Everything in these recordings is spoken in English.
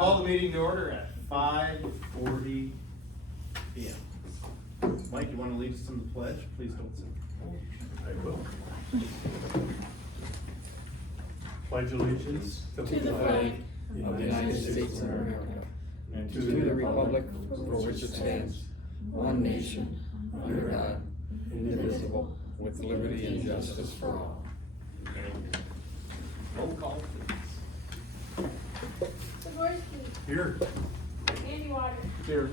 Call the meeting to order at 5:40 PM. Mike, you wanna lead us in the pledge? Please don't sit. I will. Pledge allegiance to To the flag of the United States of America and to the republic for which it stands, one nation, under God, indivisible, with liberty and justice for all. Roll call, please. Zaborski, here. Andy Waters, Here.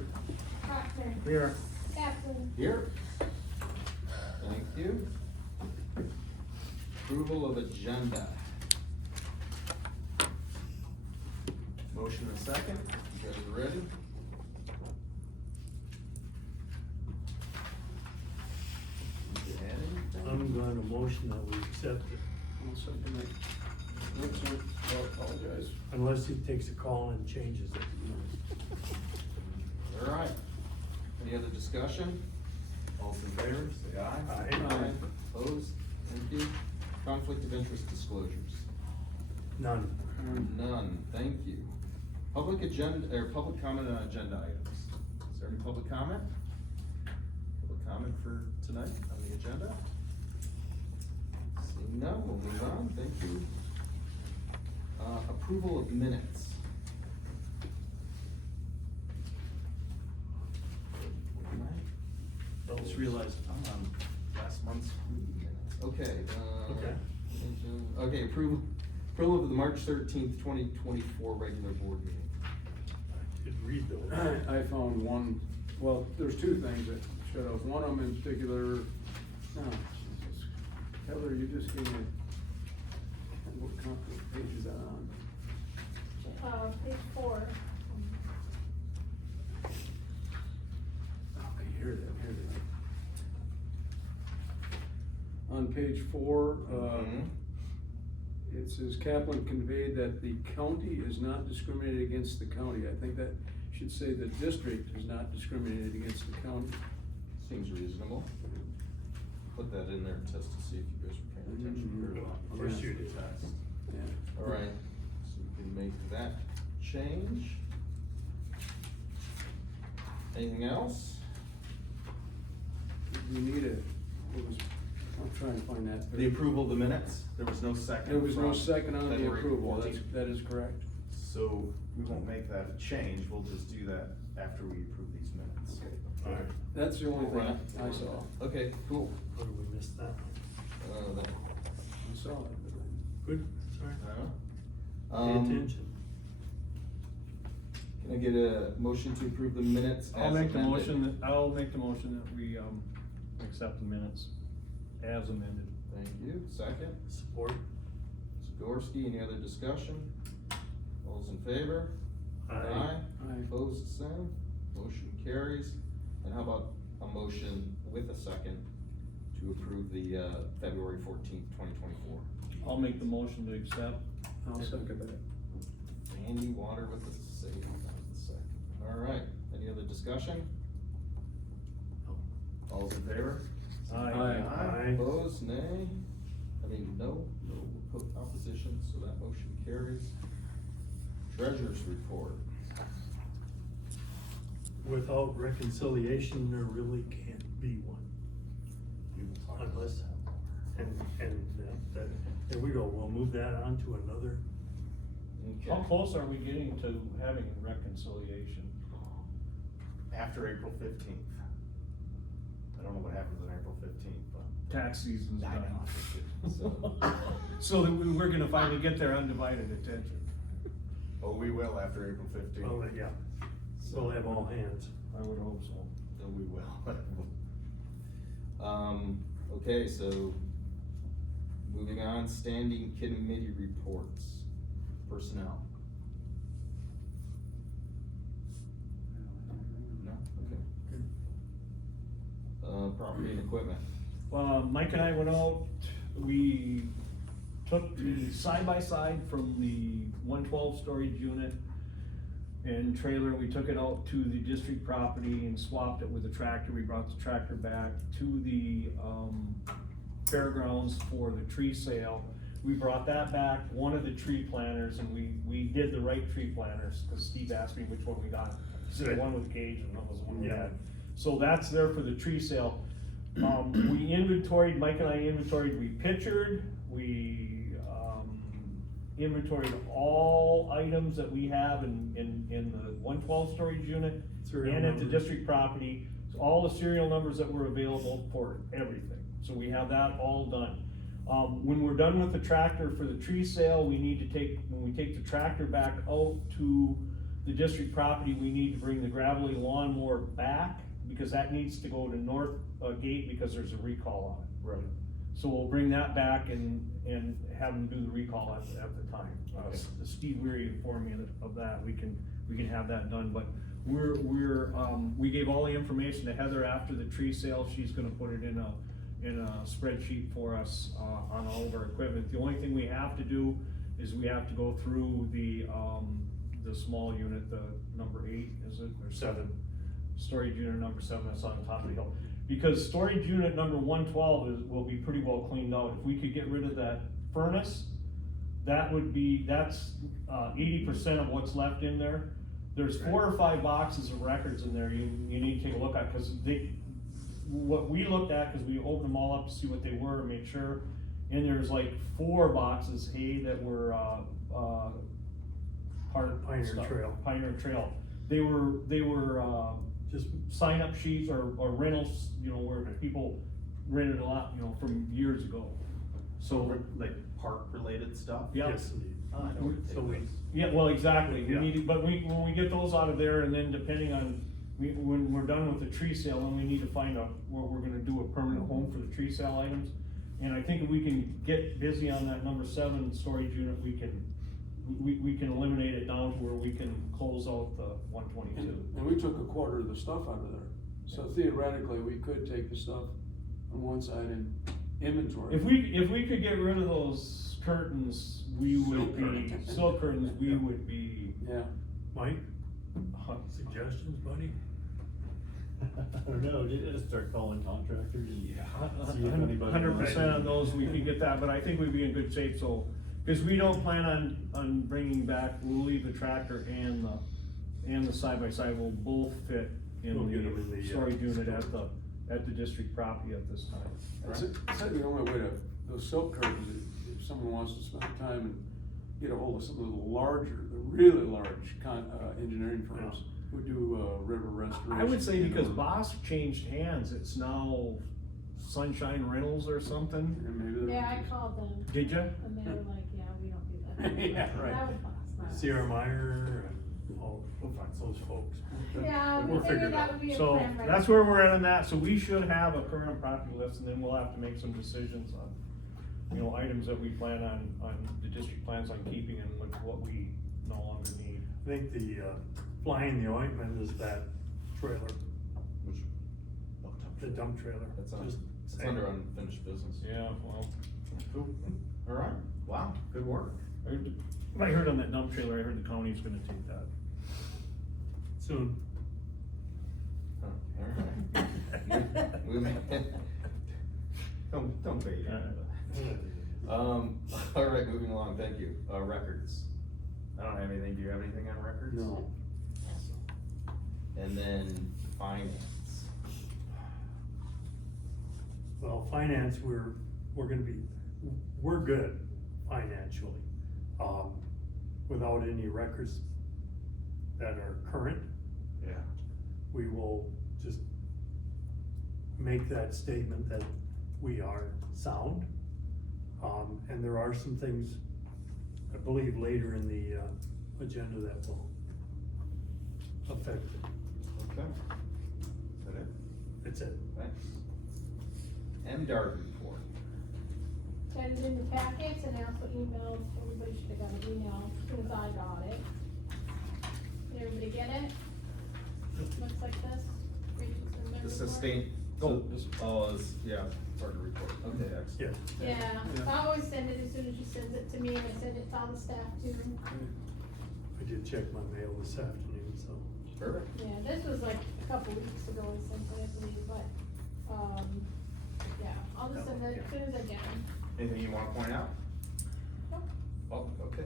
Rockner, Here. Kaplan, Here. Thank you. Approval of agenda. Motion and second. You guys are ready? Did you add anything? I'm going to motion that we accept it, I'll second it. Oops, I apologize. unless he takes a call and changes it. All right. Any other discussion? All in favor, say aye. Aye. Opposed? Thank you. Conflict of interest disclosures? None. None, thank you. Public agenda, or public comment on agenda items. Is there any public comment? Public comment for tonight on the agenda? Seeing none, we'll move on, thank you. Approval of minutes. I just realized I'm on last month's meeting minutes. Okay, Okay, approval of the March 13th, 2024 regular board meeting. I did read those. I found one, well, there's two things that shut off. One of them in particular, Heather, you just gave me, what page is that on? page 4. Okay, here it is. On page 4, Mhm. it says Kaplan conveyed that the county is not discriminated against the county. I think that should say the district is not discriminated against the county. Seems reasonable. Put that in there just to see if you guys are paying attention. Of course you did. Yeah. All right, so we can make that change. Anything else? You need it was, I'm trying to find that. The approval of the minutes, there was no second. There was no from second on the February approval, 14th. that is correct. So we won't make that a change, we'll just do that after we approve these minutes. All right, That's the only thing Right. I saw. Okay, cool. what did we miss that? That, I saw it, Good, sorry. Pay attention. Can I get a motion to approve the minutes as I'll make the amended? motion that we, accept the minutes as amended. Thank you, second. Support. Zagorski, any other discussion? All those in favor? Aye. Aye. Opposed, the same, motion carries. And how about a motion with a second to approve the, February 14th, 2024? I'll make the motion to accept. I'll second that. Andy Water with the second. All right, any other discussion? All those in favor? Aye. Opposed, nay? No opposition, so that motion carries. Treasurer's report. Without reconciliation, there really can't be one. Unless, there we go, we'll move that on to another. How Okay. close are we getting to having reconciliation? After April 15th. I don't know what happens on April 15th, but. Tax season's I done. So- So that we're gonna finally get their undivided attention. Oh, we will after April 15th. Well, yeah, we'll have all hands. I would hope so. No, we will. Okay, so moving on, standing committee reports, personnel. No, okay. Property and equipment. Mike and I went out, we took the side-by-side from the 112 storage unit and trailer, we took it out to the district property and swapped it with the tractor. We brought the tractor back to the fairgrounds for the tree sale. we brought that back, one of the tree planters, and we did the right tree planters, cause Steve asked me which one we got. So the Good. one with cage and that was the one we Yeah. had. So that's there for the tree sale. We inventoried, Mike and I inventoried, we pictured, we, inventoried all items that we have in the 112 storage unit Serial and at the numbers. district property, so all the serial numbers that were available for everything. So we have that all done. When we're done with the tractor for the tree sale, we need to take, when we take the tractor back out to the district property, we need to bring the gravelly lawnmower back, because that needs to go to North Gate because there's a recall on it. Right. So we'll bring that back and have them do the recall at the time. Okay. Steve Weary informed me of that, we can have that done, but we gave all the information to Heather after the tree sale, she's gonna put it in a spreadsheet for us, on all of our equipment. The only thing we have to do is we have to go through the small unit, the number 8, is it, or 7? Storage unit number 7, that's on top of the hill. Because storage unit number 112 will be pretty well cleaned out. If we could get rid of that furnace, that's 80% of what's left in there. There's 4 or 5 boxes of records in there you need to take a look at, cause what we looked at, cause we opened them all up to see what they were and make sure, and there's like 4 boxes, hey, that were, part of Pioneer stuff. Trail. Pioneer Trail. They were, Just, sign up sheets or rentals, where people rented a lot, from years ago. So, like, park-related stuff? Yeah. yes, indeed. Oh, I know where to take So we, those. Yeah, well, exactly, we Yeah. need, but when we get those out of there, and then depending on, when we're done with the tree sale, then we need to find out where we're gonna do a permanent home for the tree sale items. And I think if we can get busy on that number 7 storage unit, we can eliminate it down to where we can close out the 122. And we took a quarter of the stuff out of there. So theoretically, we could take the stuff on one side and inventory. If we could get rid of those curtains, we would be, silk curtains, we would be, Yeah, Mike, suggestions, buddy? I don't know, did you just start calling contractors and see if anybody 100% wanted- of those, we could get that, but I think we'd be in good shape, so, cause we don't plan on bringing back, we'll leave the tractor and the side-by-side will both fit We'll in get 'em in the the, storage unit store. at the district property at this time. that's the only way to, those silk curtains, if someone wants to spend time and get a hold of some of the larger, the really large engineering firms who do, river restoration. I would say because or- Boss changed hands, it's now Sunshine Rentals or something, And maybe they're. Yeah, I called them, did ya? and they were like, yeah, we don't do that. Yeah, right. That was Boss, not us. Sierra Meyer, and all, we'll find those folks. Yeah, we We'll figure figured it that out. would be a So plan, right? that's where we're at on that, so we should have a current property list, and then we'll have to make some decisions on, items that we plan on the district plans on keeping and what we no longer need. I think the, flying the ointment is that trailer, Which, the dump trailer. That's Just it's saying. under unfinished business. Yeah, well, Cool. All right, wow, good work. I heard on that dump trailer, I heard the county's gonna take that. Soon. Oh, all right. Don't bait it. All right, moving along, thank you. Records. I don't have anything, do you have anything on records? No. And then finance. Well, finance, we're good financially. Without any records that are current, Yeah. we will just make that statement that we are sound. And there are some things, I believe, later in the, agenda that will affect it. Okay. Is that it? That's it. Thanks. MDARD report. Send it in the packets, and I also emailed, everybody should have got an email as soon as I got it. Did everybody get it? Looks like this. Richardson The report. sustain, yeah, part of the report. Okay, excellent. Yeah. Yeah, I always send it as soon as you send it to me, and I send it to all the staff too. I did check my mail this afternoon, so. Perfect. Yeah, this was like a couple weeks ago, I sent it, I believe, but, yeah, I'll just send it as soon as I get them. Anything you wanna point out? Oh, okay.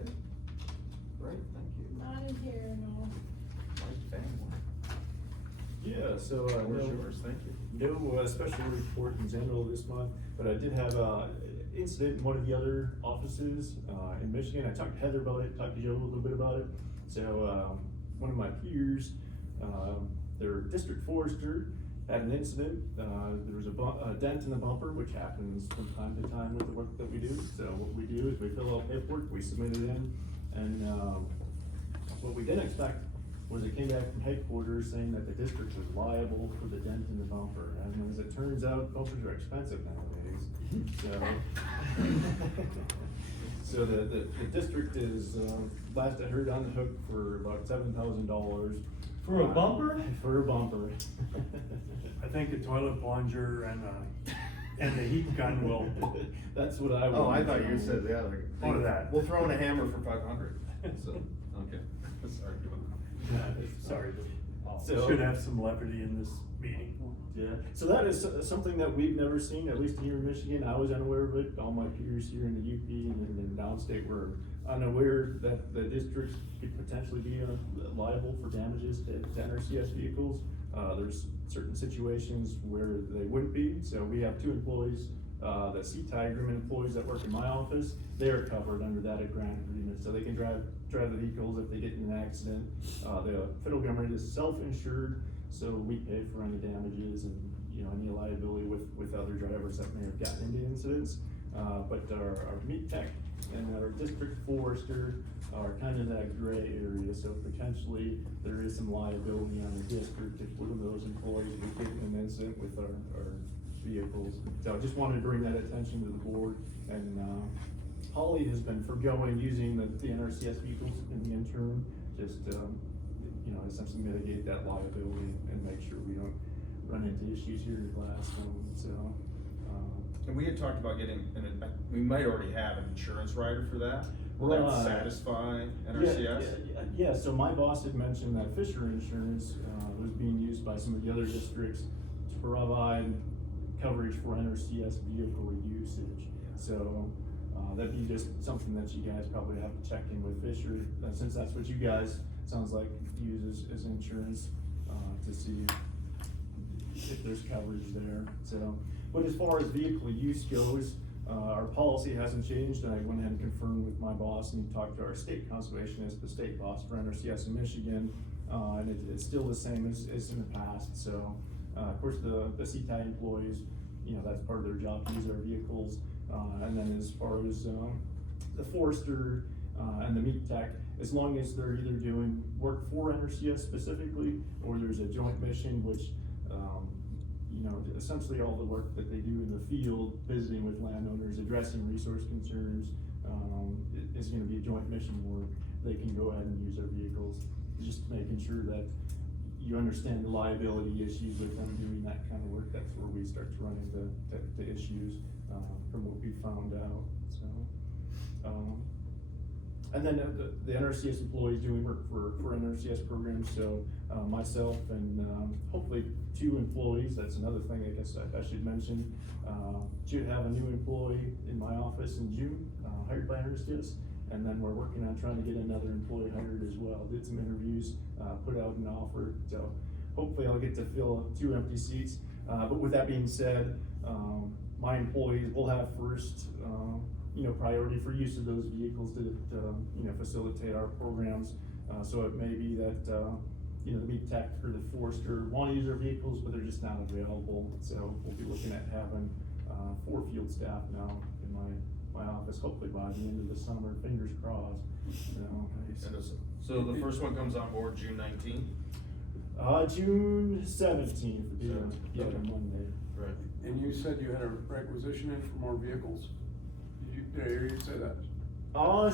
Great, thank you. Not in here, no. Mike Van. Yeah, so, Where's no, yours? Thank you. no special report in general this month, but I did have a incident in one of the other offices, in Michigan. I talked to Heather about it, talked to Joe a little bit about it. So, one of my peers, their district forester had an incident. There was a dent in the bumper, which happens from time to time with the work that we do. So what we do is we fill out paperwork, we submit it in, and, what we didn't expect was it came back from headquarters saying that the district was liable for the dent in the bumper. And as it turns out, bumpers are expensive nowadays, so. So the district is, last I heard, on the hook for about $7,000. For a bumper? For a bumper. I think the toilet plunger and the heat gun will, That's what I. Oh, I wanted thought to you know. said the other. What of that? We'll throw in a hammer for 500. So, okay. Sorry. Sorry. we should have some levity in this meeting. Yeah, so that is something that we've never seen, at least here in Michigan. I was unaware of it. All my peers here in the UP and in downstate were unaware that the districts could potentially be liable for damages to NRCS vehicles. There's certain situations where they wouldn't be. So we have 2 employees, the CTI agreement employees that work in my office. They are covered under that grant agreement, so they can drive the vehicles if they get in an accident. The federal government is self-insured, so we pay for any damages and, you know, any liability with other drivers that may have gotten into incidents. But our meat tech and our district forester are kind of that gray area, so potentially there is some liability on the district if one of those employees would get in an incident with our vehicles. So I just wanted to bring that attention to the board, and Holly has been forgoing using the NRCS vehicles in the interim, just, you know, essentially mitigate that liability and make sure we don't run into issues here in Gladstone, so. And we had talked about getting, we might already have an insurance rider for that. Will that Right. satisfy NRCS? Yeah, so my boss had mentioned that Fisher Insurance, was being used by some of the other districts to provide coverage for NRCS vehicle usage. So, that'd be just something that you guys probably have to check in with Fisher, since that's what you guys, sounds like, use as insurance, to see if there's coverage there, so. But as far as vehicle use goes, our policy hasn't changed, and I went ahead and confirmed with my boss, and he talked to our state conservationist, the state boss for NRCS in Michigan, and it's still the same as in the past, so. Of course, the CTI employees, you know, that's part of their job to use our vehicles, and then as far as, the forester, and the meat tech, as long as they're either doing work for NRCS specifically, or there's a joint mission, which, you know, essentially all the work that they do in the field, visiting with landowners, addressing resource concerns, is gonna be a joint mission work. They can go ahead and use our vehicles, just making sure that you understand the liability issues with them doing that kind of work. That's where we start to run into issues, from what we found out, so. And then the NRCS employees doing work for NRCS programs, so, myself and, hopefully 2 employees, that's another thing I guess I should mention. Should have a new employee in my office in June, hired by NRCS, and then we're working on trying to get another employee hired as well. Did some interviews, put out an offer, so hopefully I'll get to fill 2 empty seats. But with that being said, my employees will have first, you know, priority for use of those vehicles to you know, facilitate our programs. So it may be that, you know, the meat tech or the forester wanna use our vehicles, but they're just not available. So we'll be looking at having, 4 field staff now in my office, hopefully by the end of the summer, fingers crossed, So the first one comes on board June 19th? June 17th would be, yeah, Okay. Monday. Right. And you said you had a requisition in for more vehicles? Did I hear you say that?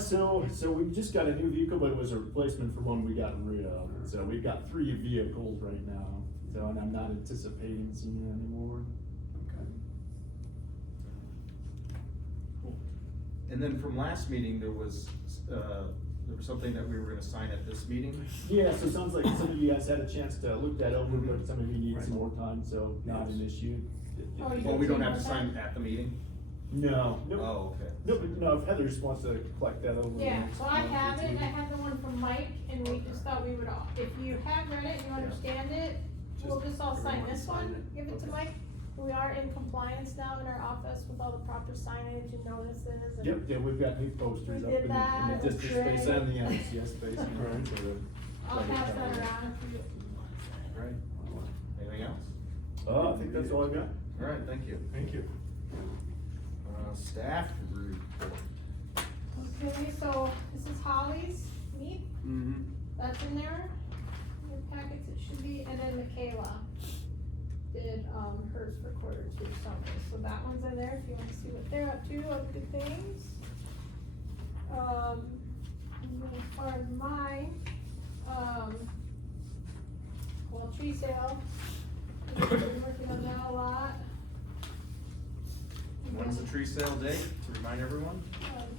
So we just got a new vehicle, but it was a replacement for one we got rid of. So we've got 3 vehicles right now, so, and I'm not anticipating seeing any more. Okay. And then from last meeting, there was something that we were gonna sign at this meeting? Yeah, so it sounds like some of you guys had a chance to look that over, but some of you need some more time, so not an issue. Oh, you Well, we don't have to Okay. sign at the meeting? No, no, Oh, okay. no, but no, if Heather just wants to collect that over. the Yeah, next so I month or have it, two. I have the one from Mike, and we just thought we would all, if you have read it, and you understand it, we'll just all sign everyone this sign one, it. give it to Okay. Mike. We are in compliance now in our office with all the proper signage and notices and. Yep, yeah, we've got new posters We up did in that, the district space Trey. and the MCS space. Right. for the- I'll pass that around if you. Right. Anything else? I think that's all I've got. All right, thank you. Thank you. Staff report. Okay, so this is Holly's meat, Mm-hmm. that's in there, your packets it should be, and then Michaela did, hers for quarter two Sunday, so that one's in there if you wanna see what they're up to, other good things. And then as far as mine, well, tree sale, we've been working on that a lot. When's the tree sale date, to remind everyone?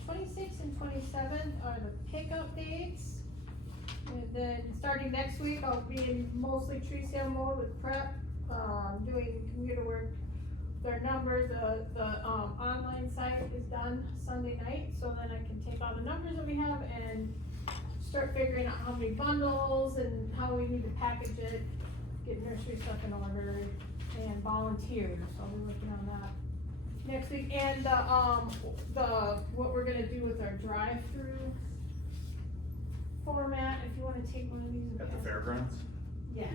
26th and 27th are the pickup dates. And then starting next week, I'll be in mostly tree sale mode with prep, doing computer work. Their numbers, the online site is done Sunday night, so then I can take all the numbers that we have and start figuring out how many bundles and how we need to package it, get nursery stuff in order, and volunteers, so I'll be working on that next week, and what we're gonna do with our drive-through format, if you wanna take one of these. and At the pass it. fairgrounds? Yes.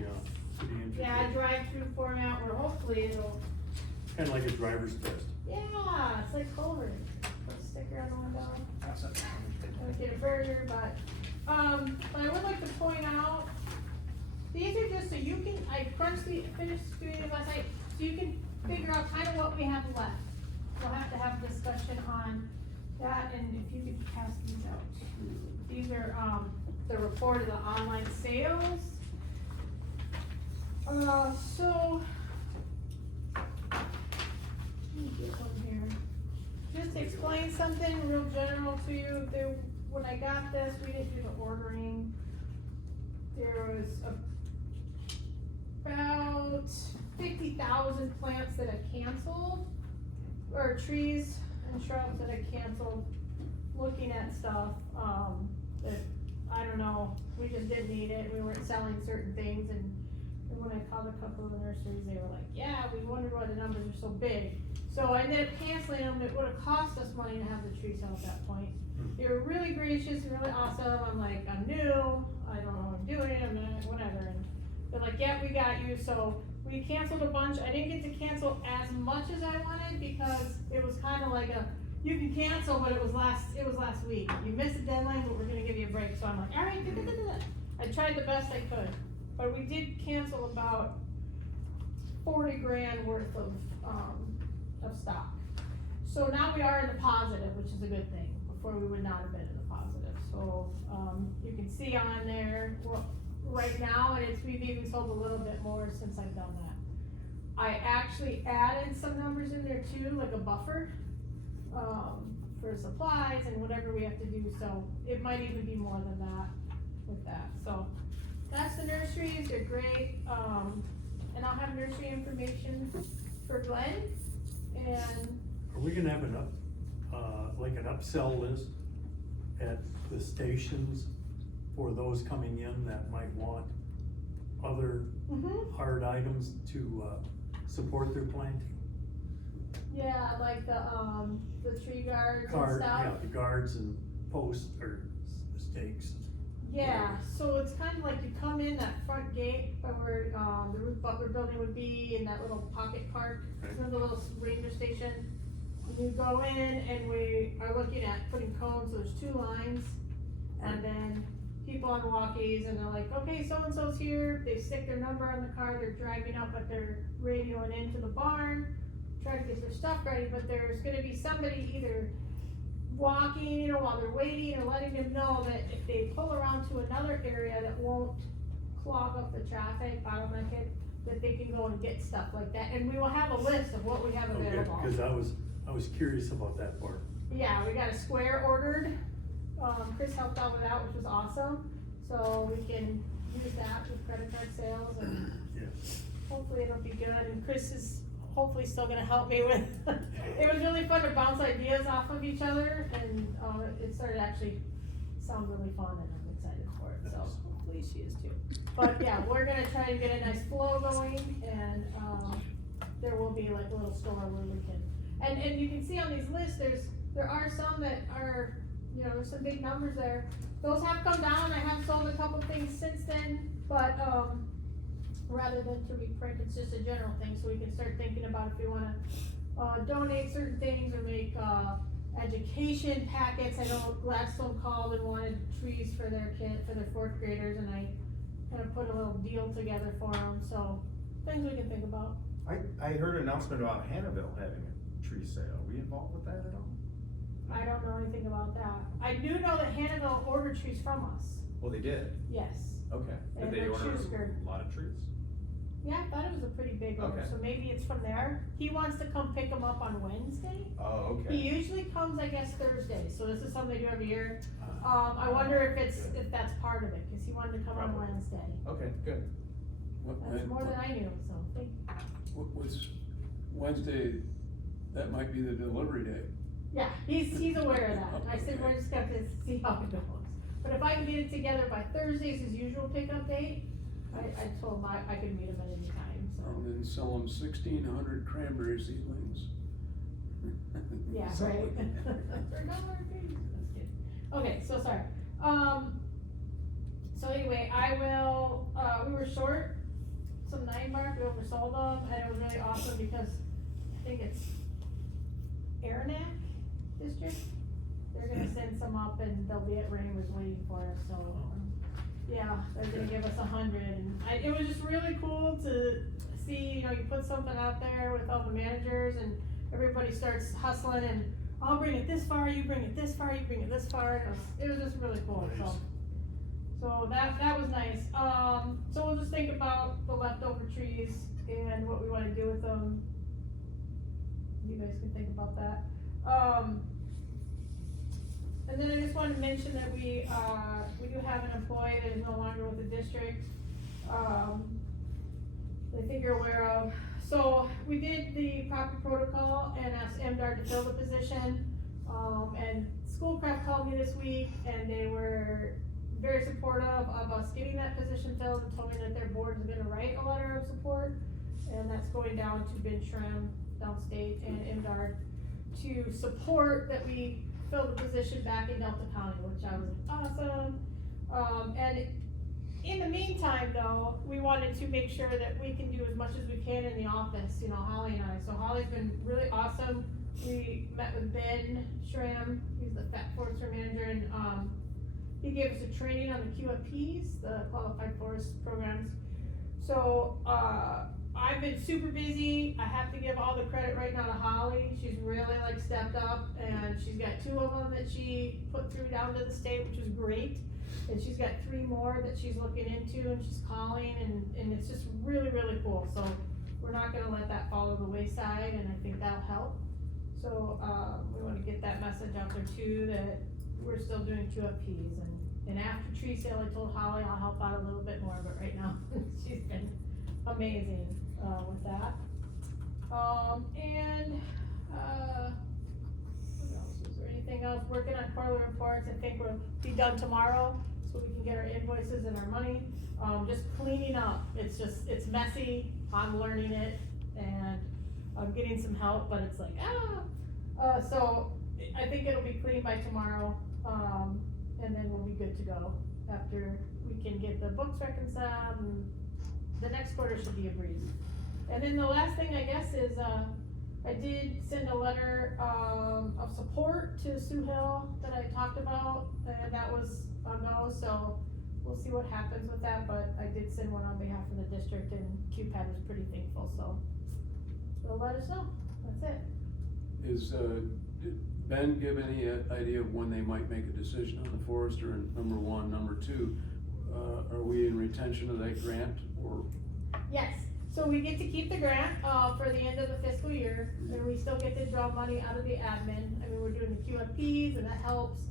City entry. Yeah, drive-through format, where hopefully it'll, Kinda like a driver's test. yeah, it's like Culver, put a sticker on the window, Pass that. don't get a burger, but I would like to point out, these are just so you can, I finished doing it last night, so you can figure out kind of what we have left. We'll have to have a discussion on that, and if you could pass these out too. These are, the report of the online sales. So, let me get one here. Just to explain something real general to you, when I got this, we didn't do the ordering. There was about 50,000 plants that I canceled, or trees and shrubs that I canceled, looking at stuff, that, I don't know, we just didn't need it, we weren't selling certain things, and when I called a couple of the nurseries, they were like, yeah, we wondered why the numbers are so big. So I ended up canceling them, it would've cost us money to have the tree sale at that point. They were really gracious and really awesome, I'm like, I'm new, I don't know what I'm doing, I'm not, whatever, and they're like, yeah, we got you, so we canceled a bunch. I didn't get to cancel as much as I wanted because it was kinda like you can cancel, but it was last week. You missed the deadline, but we're gonna give you a break, so I'm like, alright, I tried the best I could. But we did cancel about 40 grand worth of stock. So now we are in the positive, which is a good thing. Before we would not have been in the positive. So, you can see on there, well, right now, and we've even sold a little bit more since I've done that. I actually added some numbers in there too, like a buffer, for supplies and whatever we have to do, so it might even be more than that with that, so. That's the nurseries, they're great, and I'll have nursery information for Glenn, and, Are we gonna have like an upsell list at the stations for those coming in that might want other hard items to, support their planting? yeah, like the tree guards and Guard, stuff. yeah, the guards and posts or stakes. Yeah, so it's kind of like you come in that front gate by where, the Ruth Butler building would be, in that little pocket park, Right. the little ranger station. And you go in and we are looking at putting cones, so there's 2 lines, and then people on walkies, and they're like, okay, so-and-so's here, they stick their number on the car, they're driving up, but they're radioing into the barn, trying to get their stuff ready, but there's gonna be somebody either walking, while they're waiting, or letting them know that if they pull around to another area that won't clog up the traffic, bottleneck it, that they can go and get stuff like that, and we will have a list of what we have Okay, available. cause I was curious about that part. Yeah, we got a square ordered, Chris helped out with that, which was awesome, so we can use that with credit card sales, and Yeah. hopefully it'll be good, and Chris is hopefully still gonna help me with, it was really fun to bounce ideas off of each other, and, it started to actually sound really fun, and I'm excited for it, so hopefully she is too. But yeah, we're gonna try and get a nice flow going, and, there will be like a little store where we can, and you can see on these lists, there are some that are, you know, there's some big numbers there. Those have come down, I have sold a couple things since then, but, rather than to reprint, it's just a general thing, so we can start thinking about if we wanna, donate certain things or make, education packets. I know Gladstone called and wanted trees for their for their fourth graders, and I kinda put a little deal together for them, so things we can think about. I heard an announcement about Hannahville having a tree sale. Are we involved with that at all? I don't know anything about that. I do know that Hannahville ordered trees from us, Well, they did. yes. Okay. And Did they they're order Schuster. a lot of trees? Yeah, I thought it was a pretty big order, Okay. so maybe it's from there. He wants to come pick them up on Wednesday. Oh, He okay. usually comes, I guess, Thursday, so this is something they do every year. I wonder if that's part of it, cause he wanted to come on Probably. Wednesday. Okay, good. That's more than I knew, so thank Was Wednesday, that might be the delivery day. yeah, he's aware of that. I said, we're just gonna have to see how it goes. But if I can get it together by Thursday's his usual pickup date, I told him I could meet him at any time, so. And then sell them 1,600 cranberry seedlings. Yeah, So- right. For $1 apiece. That's good. Okay, so sorry. So anyway, we were short some 9-bark, we oversold them, and it was really awesome because I think it's Aranac District. They're gonna send some up and they'll be at Raymers waiting for us, so, yeah, they're gonna give us 100, and it was just really cool to see, you know, you put something out there with all the managers and everybody starts hustling and I'll bring it this far, you bring it this far, you bring it this far, and it was just really cool, so. Nice. So that was nice, so we'll just think about the leftover trees and what we wanna do with them. You guys can think about that. And then I just wanted to mention that we do have an employee that is no longer with the district, that I think you're aware of. So we did the proper protocol and asked MDR to fill the position. And Schoolcraft called me this week and they were very supportive of us getting that position filled and told me that their board is gonna write a letter of support. And that's going down to Ben Schramm downstate and MDR to support that we fill the position back in Delta County, which I was like, awesome. And in the meantime though, we wanted to make sure that we can do as much as we can in the office, you know, Holly and I. So Holly's been really awesome. We met with Ben Schramm, he's the Fat Forester Manager, and, he gave us a training on the QFPs, the Qualified Forest Programs. So, I've been super busy. I have to give all the credit right now to Holly. She's really like stepped up and she's got 2 of them that she put through down to the state, which was great. And she's got 3 more that she's looking into and she's calling and it's just really, really cool. So we're not gonna let that fall to the wayside and I think that'll help. So, we wanna get that message out there too, that we're still doing QFPs and after tree sale, I told Holly I'll help out a little bit more, but right now she's been amazing, with that. What else, is there anything else? Working on quarterly reports, I think we'll be done tomorrow, so we can get our invoices and our money. Just cleaning up, it's messy, I'm learning it, and I'm getting some help, but it's like, so I think it'll be clean by tomorrow, and then we'll be good to go after we can get the books reconciled, and the next quarter should be a breeze. And then the last thing, I guess, is, I did send a letter, of support to Sue Hill that I talked about, and that was a no, so we'll see what happens with that, but I did send one on behalf of the district, and QPAD was pretty thankful, so they'll let us know, that's it. Did Ben give any idea of when they might make a decision on the forester, and number 1, number 2, are we in retention of that grant, or? Yes, so we get to keep the grant, for the end of the fiscal year, and we still get to draw money out of the admin. I mean, we're doing the QFPs and that helps,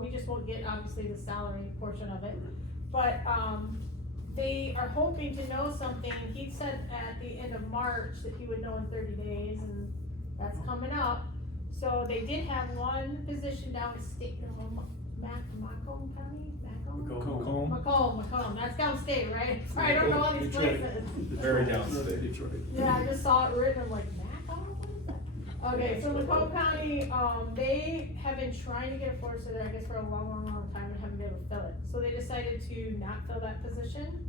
we just won't get obviously the salary portion of it. But, they are hoping to know something. He said at the end of March that he would know in 30 days, and that's coming up. So they did have one position down in state, Macomb County? Macomb, that's downstate, right? Sorry, I don't know all these Detroit. places. Very downstate. Detroit. Yeah, I just saw it written, I'm like, Macomb, what is that? Okay, so Macomb County, they have been trying to get a forester there, I guess, for a long time and haven't been able to fill it. So they decided to not fill that position.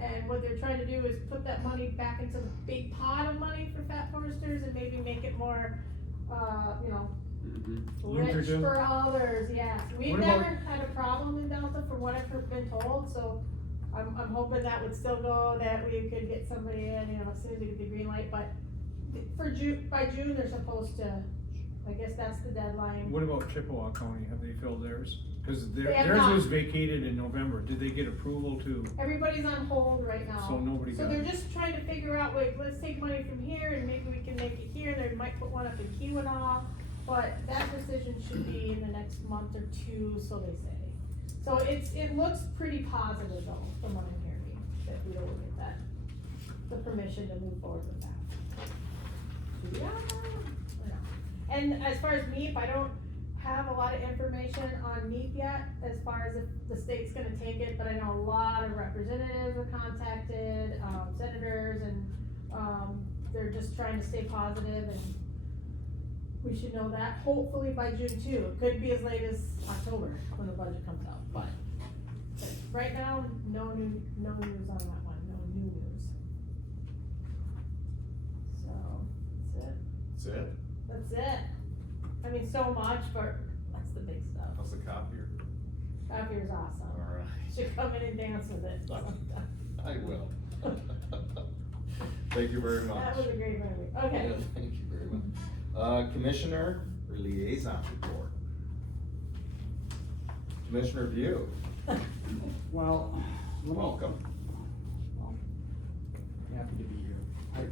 And what they're trying to do is put that money back into the big pot of money for fat foresters and maybe make it more, you know, rich Lucrative. for others, yes. We've What about- never had a problem in Delta from what I've been told, so I'm hoping that would still go, that we could get somebody in, you know, as soon as we get the green light, but for by June, they're supposed to, I guess that's the deadline. What about Chippewa County, have they filled theirs? Cause They have theirs not. was vacated in November, did they get approval to, Everybody's on hold right now. so nobody So got they're it? just trying to figure out, wait, let's take money from here and maybe we can make it here, they might put one up in Keweenaw, but that decision should be in the next month or two, so they say. So it looks pretty positive though, from what I'm hearing, that we will get that, the permission to move forward with that. Yeah, I know. And as far as NEEP, I don't have a lot of information on NEEP yet, as far as if the state's gonna take it, but I know a lot of representatives were contacted, senators, and, they're just trying to stay positive, and we should know that hopefully by June too. It could be as late as October when the budget comes out, but right now, no news on that one, no new news. So, that's it. That's it? That's it. I mean, so much, but that's the big stuff. How's the copier? Copier's awesome. Alright. Should come in and dance with it sometime. I will. Thank you very much. That was a great movie. Okay. Yeah, thank you very much. Commissioner or liaison report? Commissioner View, Well, welcome. happy to be here.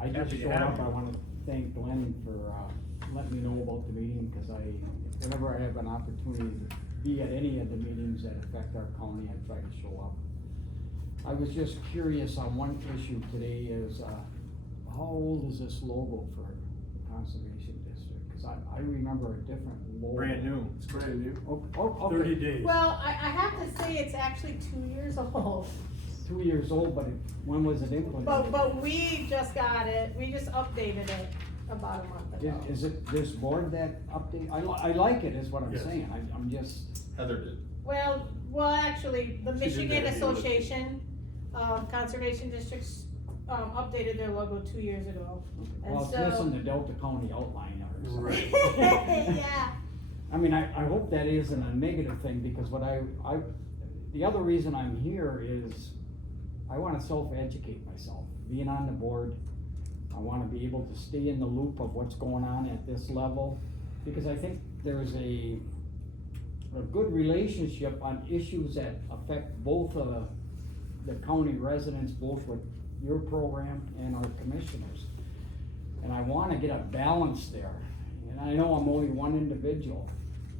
I just Happy to showed have up, you. I wanna thank Glenn for, letting me know about the meeting, cause whenever I have an opportunity to be at any of the meetings that affect our county, I try to show up. I was just curious on one issue today is, how old is this logo for Conservation District? Cause I remember a different logo. Brand new. It's brand new. Okay. 30 days. Well, I have to say it's actually 2 years old, 2 years old, but when was it implemented? but we just got it, we just updated it about a month ago. Is it this board that update, I like it, is what I'm Yes. saying, I'm just, Heather did. Well, actually, the She did Michigan that deal with- Association of Conservation Districts, updated their logo 2 years ago. And well, it's so- missing the Delta County outline or something. Right. Yeah, I mean, I hope that isn't a negative thing, because what the other reason I'm here is, I wanna self-educate myself, being on the board. I wanna be able to stay in the loop of what's going on at this level, because I think there's a good relationship on issues that affect both, the county residents, both with your program and our commissioners. And I wanna get a balance there, and I know I'm only one individual,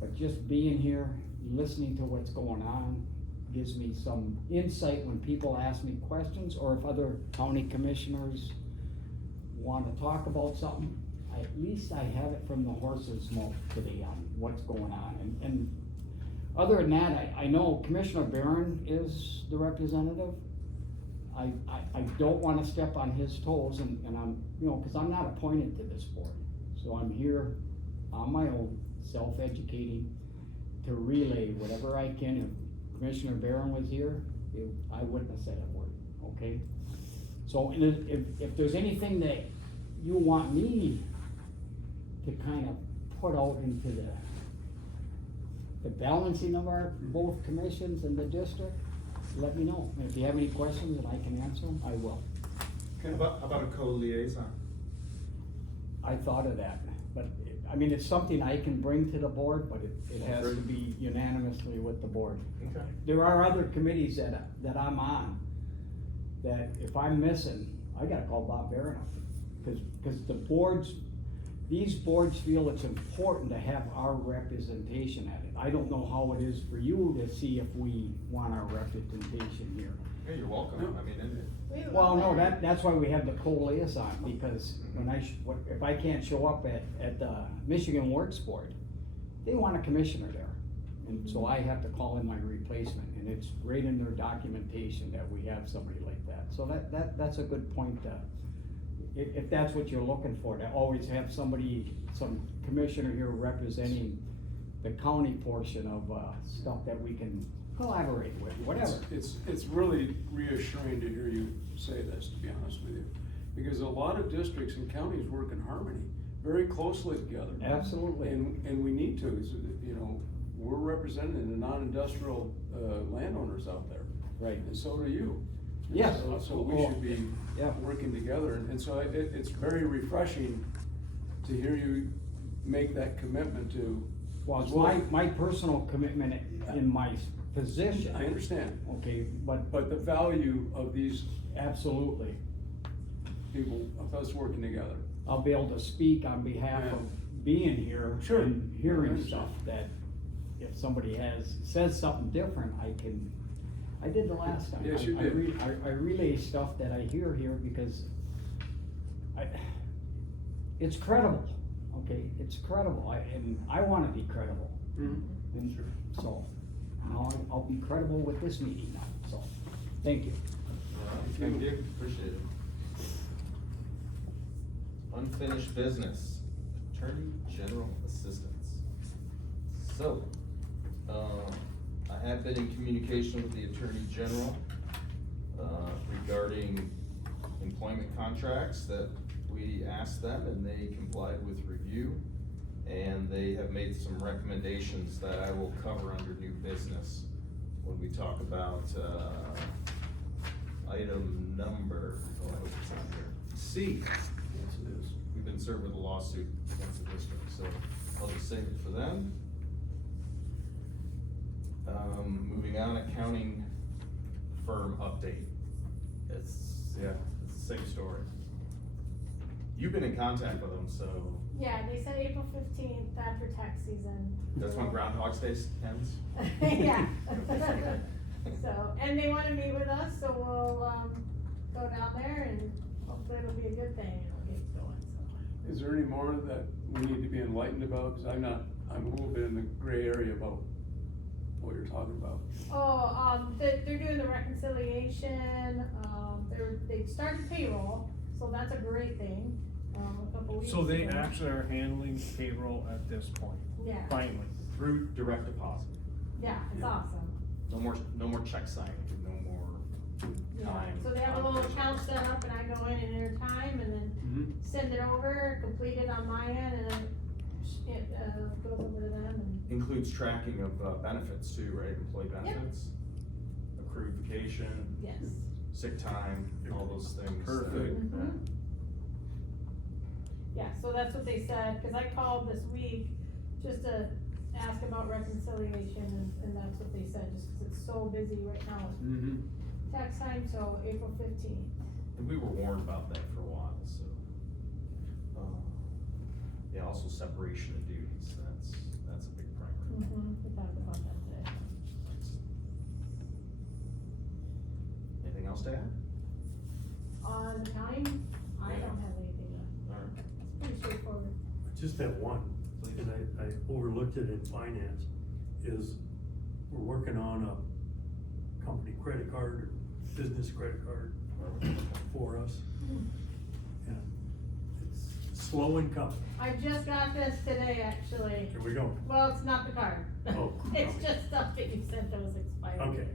but just being here, listening to what's going on, gives me some insight when people ask me questions, or if other county commissioners wanna talk about something, at least I have it from the horse's mouth today on what's going on. And other than that, I know Commissioner Barron is the representative. I don't wanna step on his toes, and I'm, cause I'm not appointed to this board. So I'm here on my own, self-educating, to relay whatever I can. If Commissioner Barron was here, I wouldn't have said a word, okay? So if there's anything that you want me to kind of put out into the balancing of our both commissions and the district, let me know. And if you have any questions and I can answer them, I will. How about a co-liaison? I thought of that, but, I mean, it's something I can bring to the board, but it has to be unanimously with the board. Okay. There are other committees that I'm on, that if I'm missing, I gotta call Bob Barron up. Cause these boards feel it's important to have our representation at it. I don't know how it is for you to see if we want our representation here. Yeah, you're welcome, I mean, We Well, love no, it. that's why we have the co-liaison, because when if I can't show up at the Michigan Works Board, they want a commissioner there. And so I have to call in my replacement, and it's right in their documentation that we have somebody like that. So that's a good point, if that's what you're looking for, to always have somebody, some commissioner here representing the county portion of, stuff that we can collaborate with, whatever. It's really reassuring to hear you say this, to be honest with you. Because a lot of districts and counties work in harmony, very closely together. Absolutely. And we need to, you know, we're representing the non-industrial, landowners out there. Right. And so do you. Yes. So we should be Yeah. working together, and so it's very refreshing to hear you make that commitment to. Well, as it's well. my personal commitment in my position. I understand, Okay, but the value of these absolutely, people, of us working together. I'll be able to speak on behalf Yeah. of being here. Sure. And I hearing understand. stuff that if somebody says something different, I did the last time. Yes, you I did. I relay stuff that I hear here because it's credible, okay, it's credible, and I wanna be credible. And so, now I'll be credible with this meeting now, so, thank you. thank you, appreciate it. Unfinished business, Attorney General Assistance. So, I have been in communication with the Attorney General, regarding employment contracts that we asked them, and they complied with review. And they have made some recommendations that I will cover under new business when we talk about, item number, oh, I hope it's on here, C. Yes, it is. We've been served with a lawsuit against the district, so I'll just save it for them. Moving on, accounting firm update. It's the same story. You've been in contact with them, so Yeah, they said April 15th after tax season. that's when Groundhog's Day ends? Yeah. So, and they wanna meet with us, so we'll, go down there and hopefully it'll be a good thing, and it'll get going, so. Is there any more that we need to be enlightened about? Cause I'm a little bit in the gray area about what you're talking about. Oh, they're doing the reconciliation, they started payroll, so that's a great thing, a couple weeks ago. So they actually are handling payroll at this point, Yeah, finally. Through direct deposit. yeah, it's awesome. No more check signing, no more Yeah, time. so they have a little account set up and I go in and enter time and then send it over, complete it on my end, and then it goes over to them and. Includes tracking of benefits too, right? Employee benefits, accrued vacation, Yes. sick time, all those things. Perfect. Mhm. Yeah, so that's what they said, cause I called this week just to ask about reconciliation and that's what they said, just cause it's so busy right now with tax time, so April 15th. And we were warned about that for a while, so. Yeah, also separation of duties, that's a big priority. We talked about that today. Anything else to add? On time, I don't have anything to, Alright. it's pretty straightforward. Just that one, and I overlooked it in finance, is we're working on a company credit card, or business credit card for us. And it's slow in coming. I just got this today, actually. Here we go. Well, it's not the card. Oh, It's okay. just stuff that you sent that was expired. Okay,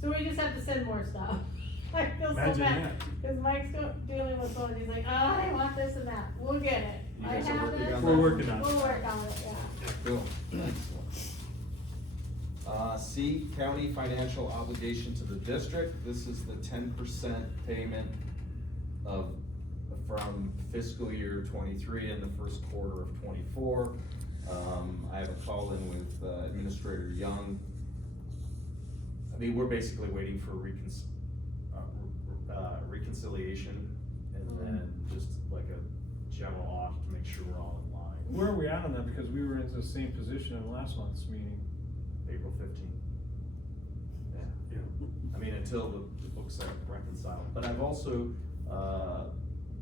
So we just have to send more stuff. I feel so Imagine bad, that. cause Mike's dealing with one, he's like, oh, I want this and that, we'll get it. You I guys are have working it. on We're working on it. We'll work on it, yeah. Cool. C, county financial obligation to the district, this is the 10% payment from fiscal year 23 and the first quarter of 24. I have a call in with Administrator Young. I mean, we're basically waiting for reconciliation and then just like a general audit to make sure we're all in line. Where are we at on that? Because we were in the same position in last month's meeting. April 15th. Yeah. I mean, until the books are reconciled. But I've also,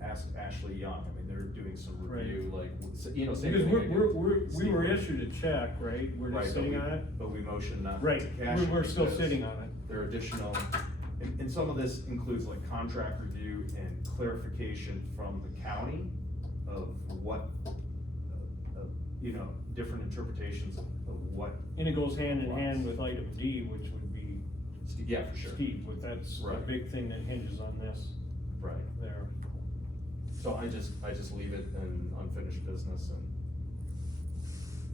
asked Ashley Young, I mean, they're doing some review, like, you know, same Because thing. I did. we Steve were Murphy. issued a check, right? We're Right, just but sitting we- on it? But we motioned not Right, to cash it. we're still because sitting on it. There are additional, and some of this includes like contract review and clarification from the county of what, you know, different interpretations of what. And it goes hand in hand with item D, which would be Yeah, for sure. Steve, but that's a Right. big thing that hinges on this Right. there. So I just leave it in unfinished business and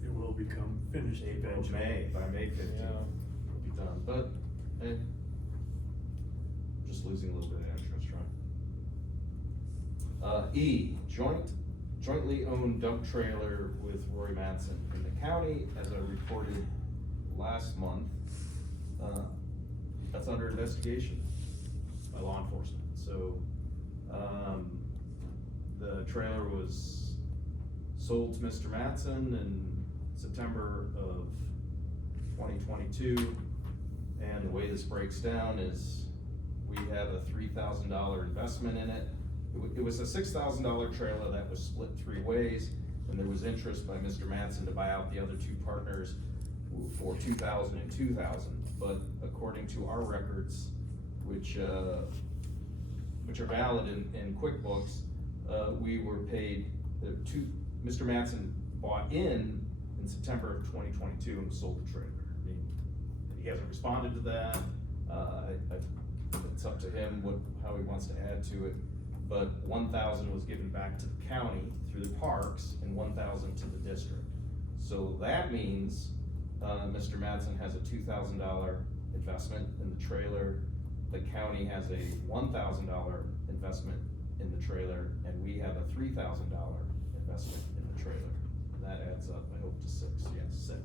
It will become finished April, eventually. May, by May 15th, Yeah. it'll be done, but, just losing a little bit of interest, right? E, jointly owned dump trailer with Roy Mattson in the county, as I reported last month, that's under investigation by law enforcement, so, the trailer was sold to Mr. Mattson in September of 2022. And the way this breaks down is we have a $3,000 investment in it. It was a $6,000 trailer that was split 3 ways, and there was interest by Mr. Mattson to buy out the other 2 partners for $2,000 and $2,000. But according to our records, which are valid in QuickBooks, we were paid, Mr. Mattson bought in September of 2022 and sold the trailer. I mean, he hasn't responded to that. It's up to him how he wants to add to it. But $1,000 was given back to the county through the parks and $1,000 to the district. So that means, Mr. Mattson has a $2,000 investment in the trailer. The county has a $1,000 investment in the trailer, and we have a $3,000 investment in the trailer. And that adds up, I hope, to 6, yes, 6.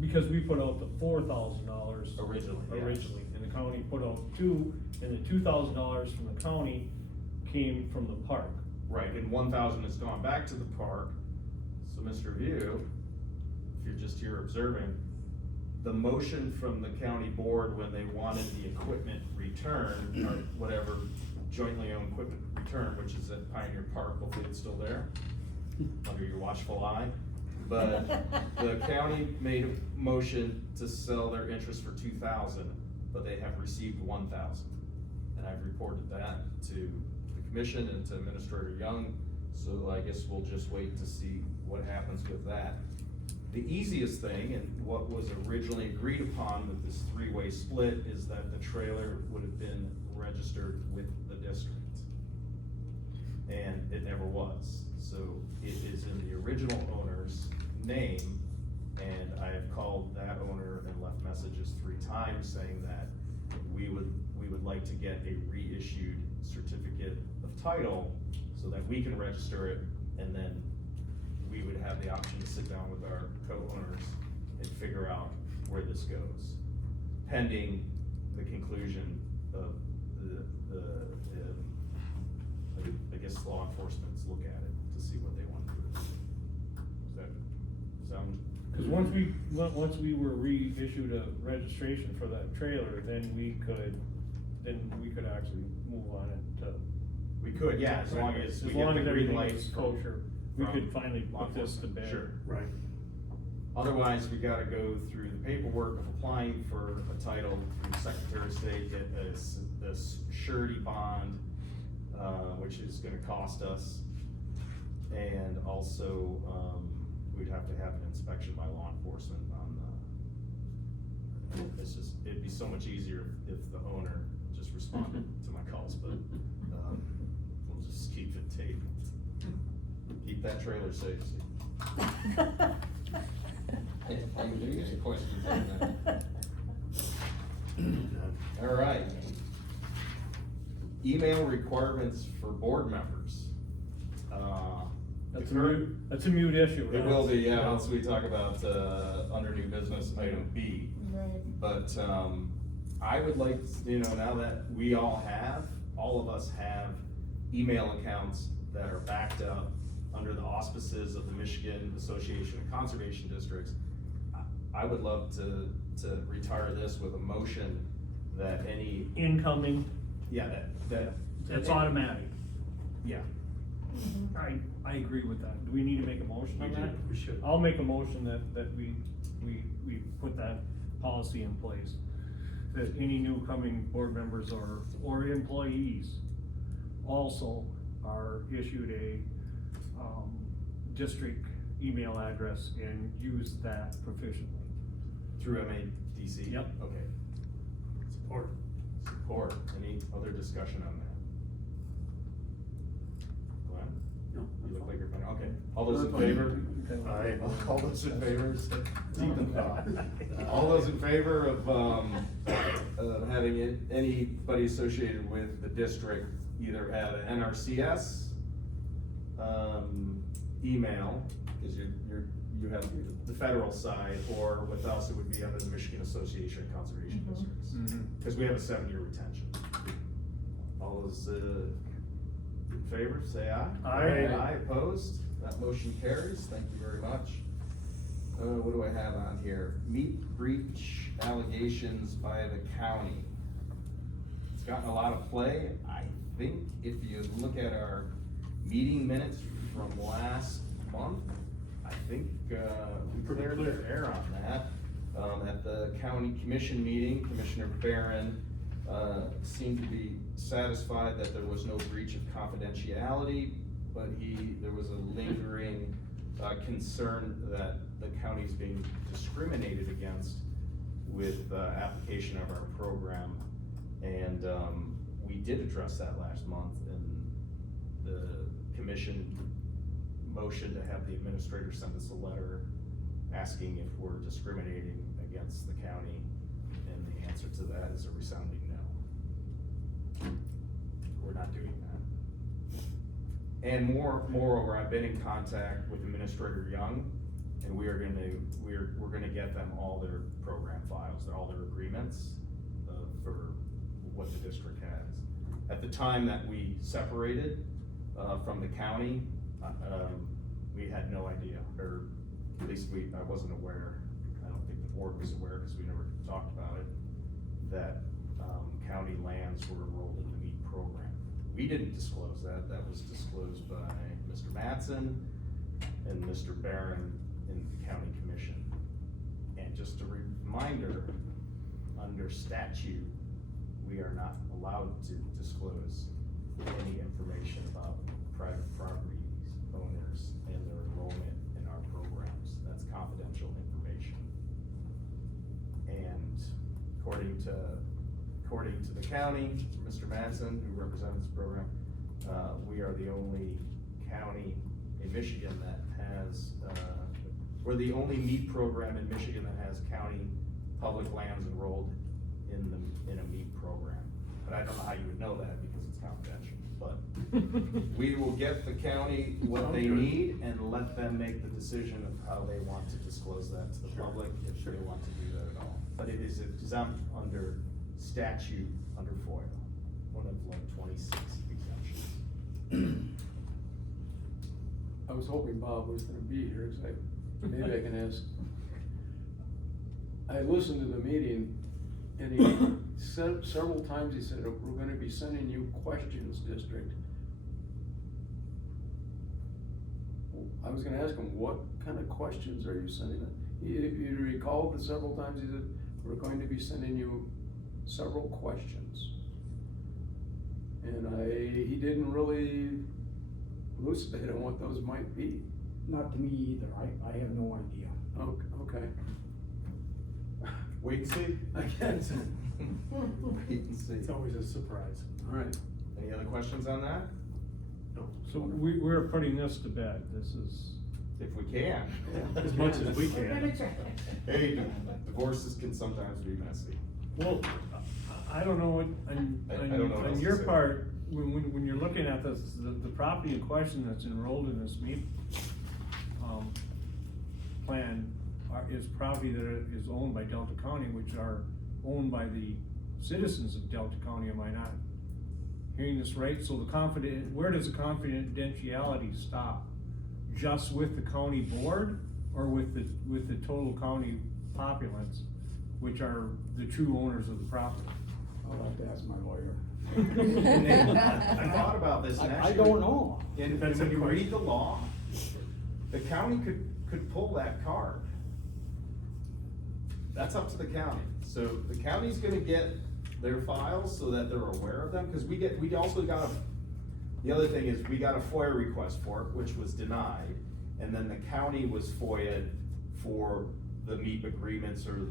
Because we put out the $4,000. Originally, yes. Originally, and the county put out 2, and the $2,000 from the county came from the park. Right, and 1,000 has gone back to the park. So Mr. View, if you're just here observing, the motion from the county board when they wanted the equipment return, or whatever, jointly owned equipment return, which is at Pioneer Park, hopefully it's still there, under your watchful eye. But the county made a motion to sell their interest for 2,000, but they have received 1,000. And I've reported that to the commission and to Administrator Young, so I guess we'll just wait to see what happens with that. The easiest thing, and what was originally agreed upon with this 3-way split, is that the trailer would have been registered with the district. And it never was, so it is in the original owner's name, and I have called that owner and left messages 3 times saying that we would like to get a reissued certificate of title so that we can register it, and then we would have the option to sit down with our co-owners and figure out where this goes, pending the conclusion of I guess law enforcement's look at it to see what they want to do. Does that sound? Cause once we were reissued a registration for that trailer, then we could actually move on it to. We could, yeah, as long as we get the green everything light was from. kosher, we from could finally law put this to enforcement. bed. Sure. Right. Otherwise, we gotta go through the paperwork of applying for a title through the Secretary of State, get this surety bond, which is gonna cost us. And also, we'd have to have an inspection by law enforcement on it'd be so much easier if the owner just responded to my calls, but, we'll just keep it taped. Keep that trailer safe, see? I'm gonna use the questions on that. Done. All right. Email requirements for board members. That's The current- that's a mute issue. It will be, yeah, once we talk about, under new business, item B. Right. But, I would like, now that we all of us have email accounts that are backed up under the auspices of the Michigan Association of Conservation Districts, I would love to retire this with a motion that any, Incoming, yeah, that. it's automatic. Yeah. I agree with that. Do we need to make a motion on We do. that? We should. I'll make a motion that we put that policy in place. That any new coming board members or employees also are issued a, district email address and use that proficiently. Through MADC? Yep. Okay. Support. Support. Any other discussion on that? Glenn? No. You look like you're fine. Okay. All those in favor? Aye. All those in favor, deep in thought. All those in favor of having anybody associated with the district either have an NRCS, email, cause you have the federal side, or with us, it would be under the Michigan Association of Conservation Districts. Cause we have a 7-year retention. All those, in favor, say aye. Aye. Aye, opposed, that motion carries, thank you very much. What do I have on here? Meat breach allegations by the county. It's gotten a lot of play. I think if you look at our meeting minutes from last month, I think, we cleared the air on that. At the county commission meeting, Commissioner Barron, seemed to be satisfied that there was no breach of confidentiality, but there was a lingering, concern that the county's being discriminated against with, application of our program. And, we did address that last month, and the commission motion to have the administrator send us a letter asking if we're discriminating against the county, and the answer to that is a resounding no. We're not doing that. And moreover, I've been in contact with Administrator Young, and we're gonna get them all their program files, all their agreements, for what the district has. At the time that we separated, from the county, we had no idea, or at least I wasn't aware, I don't think the board was aware, because we never talked about it, that, county lands were enrolled in the MEAT program. We didn't disclose that, that was disclosed by Mr. Mattson and Mr. Barron in the county commission. And just a reminder, under statute, we are not allowed to disclose any information about private property owners and their enrollment in our programs. That's confidential information. And according to the county, Mr. Madsen, who represents the program, we are the only county in Michigan that has, we're the only MEAT program in Michigan that has county public lands enrolled in a MEAT program. But I don't know how you would know that because it's confidential, but we will get the county what they need and let them make the decision of how they want to disclose that to the public, if they want to do that at all. But it is exempt under statute, under FOIL, one of like 26 exemptions. I was hoping Bob was gonna be here, cause maybe I can ask. I listened to the meeting, and he said, several times he said, we're gonna be sending you questions, district. I was gonna ask him, what kind of questions are you sending them? You recall that several times he said, we're going to be sending you several questions. And he didn't really elucidate on what those might be. Not to me either, I have no idea. Okay. Wait and see. I can't. Wait and see. It's always a surprise. All right. Any other questions on that? No. So we're putting this to bed, this is, If we can. As much as we We're gonna can. try. Hey, divorces can sometimes be messy. well, I don't know what, I don't know what on else to your say. part, when you're looking at this, the property in question that's enrolled in this MEAT, plan is property that is owned by Delta County, which are owned by the citizens of Delta County, am I not hearing this right? So where does the confidentiality stop? Just with the county board, or with the total county populace, which are the true owners of the property? I'll have to ask my lawyer. And then, I thought about this, and I actually. don't know. And That's when a you question. read the law, the county could pull that card. That's up to the county. So the county's gonna get their files so that they're aware of them, cause we also got the other thing is, we got a FOIA request for it, which was denied. And then the county was FOIA'd for the MEP agreements or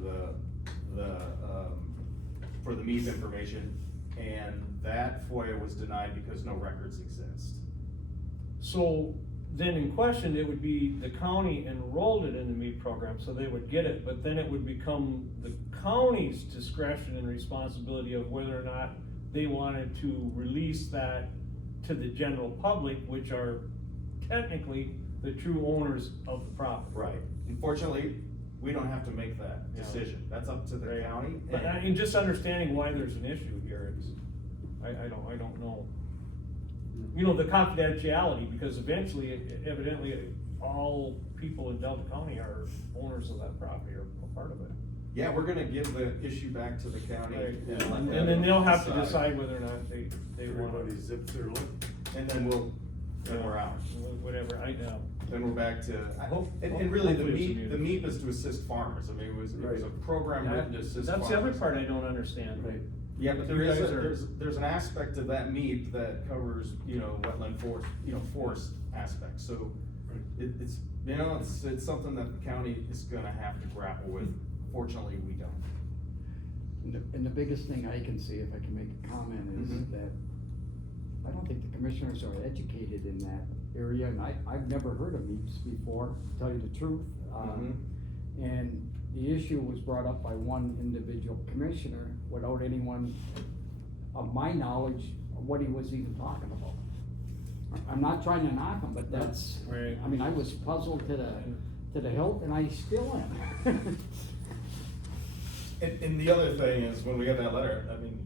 for the MEP information. And that FOIA was denied because no records exist. So then in question, it would be the county enrolled it in the MEP program, so they would get it, but then it would become the county's discretion and responsibility of whether or not they wanted to release that to the general public, which are technically the true owners of the property. Right. Unfortunately, we don't have to make that Yeah. decision. That's up to the Right. county. But I mean, just understanding why there's an issue here, it's, I don't know. You know, the confidentiality, because eventually, evidently, all people in Delta County are owners of that property or a part of it. Yeah, we're gonna give the issue back to the county. Right. let And them then they'll have to decide whether or not they want Everybody to. zips their lip. And then we're out. Whatever, I know. Then we're back to, Hope- and really, the hopefully it's MEP, the MEP is to assist farmers. I mean, it was a program written to assist farmers. That's the other part I don't understand. Right. Yeah, but You there is, guys are- there's an aspect of that MEP that covers, wetland forest, forest aspects, so it's, it's something that the county is gonna have to grapple with. Fortunately, we don't. And the biggest thing I can see, if I can make a comment, is Mhm. that I don't think the commissioners are educated in that area, and I've never heard of MEPs before, to tell you the truth. Mhm. And the issue was brought up by one individual commissioner without anyone of my knowledge of what he was even talking about. I'm not trying to knock him, but that's, Right. I mean, I was puzzled to the hilt, and I still am. And the other thing is, when we got that letter, I mean,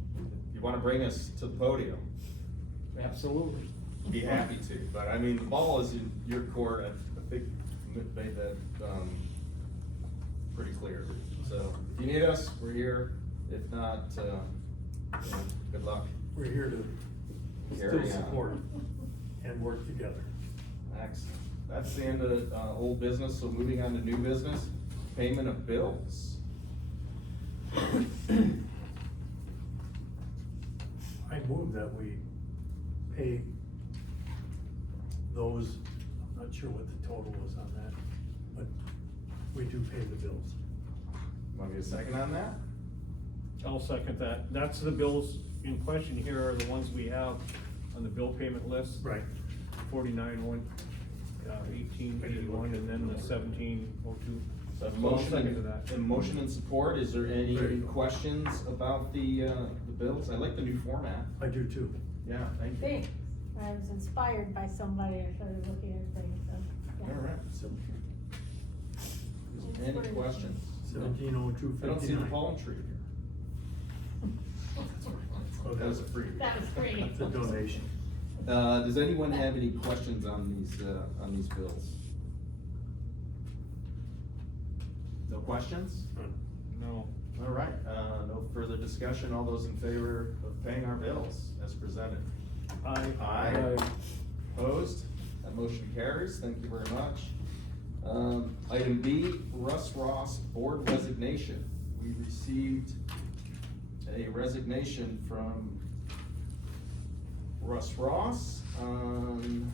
if you wanna bring us to the podium, Absolutely. be happy to, but I mean, the ball is in your court. I think you made that, pretty clear. So, if you need us, we're here. If not, good luck. We're here to still Carry on. support and work together. Excellent. That's the end of, old business, so moving on to new business, payment of bills. I move that we pay those, I'm not sure what the total was on that, but we do pay the bills. Want me to second on that? I'll second that. That's the bills in question here are the ones we have on the bill payment list. Right. 1881, and then the 1702. So I'll motion, second to that. and motion and support, is there any Very good. questions about the bills? I like the new format. I do too. Yeah, thank you. Thanks. I was inspired by somebody and started looking at things, so. yeah. All right. So, Any questions? 1702.59. I don't see the palm tree here. Oh, That was a free. That was free. It's a donation. Does anyone have any questions on these bills? No questions? No. All right, no further discussion. All those in favor of paying our bills as presented? Aye. Opposed? That motion carries. Thank you very much. Item B, Russ Ross board resignation. We received a resignation from Russ Ross on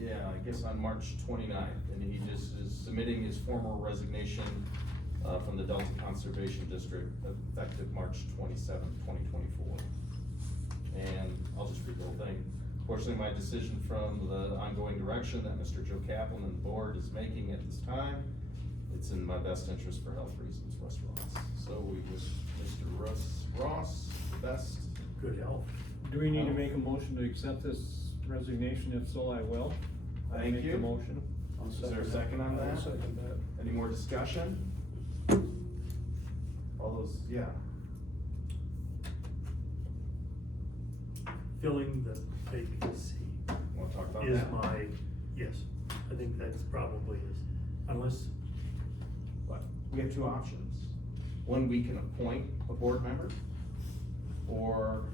yeah, I guess on March 29th, and he just is submitting his formal resignation from the Delta Conservation District effective March 27th, 2024. And I'll just read the whole thing. Fortunately, my decision from the ongoing direction that Mr. Joe Kaplan and the board is making at this time, it's in my best interest for health reasons, Russ Ross. So we wish Mr. Russ Ross the best. Good health. Do we need to make a motion to accept this resignation? If so, I will. I Thank make you. the motion. Is there a second on that? I'll second that. Any more discussion? All those, yeah. Filling the vacancy Wanna talk about is that? yes, I think that's probably is, unless, What? we have two options. One, we can appoint a board member, or,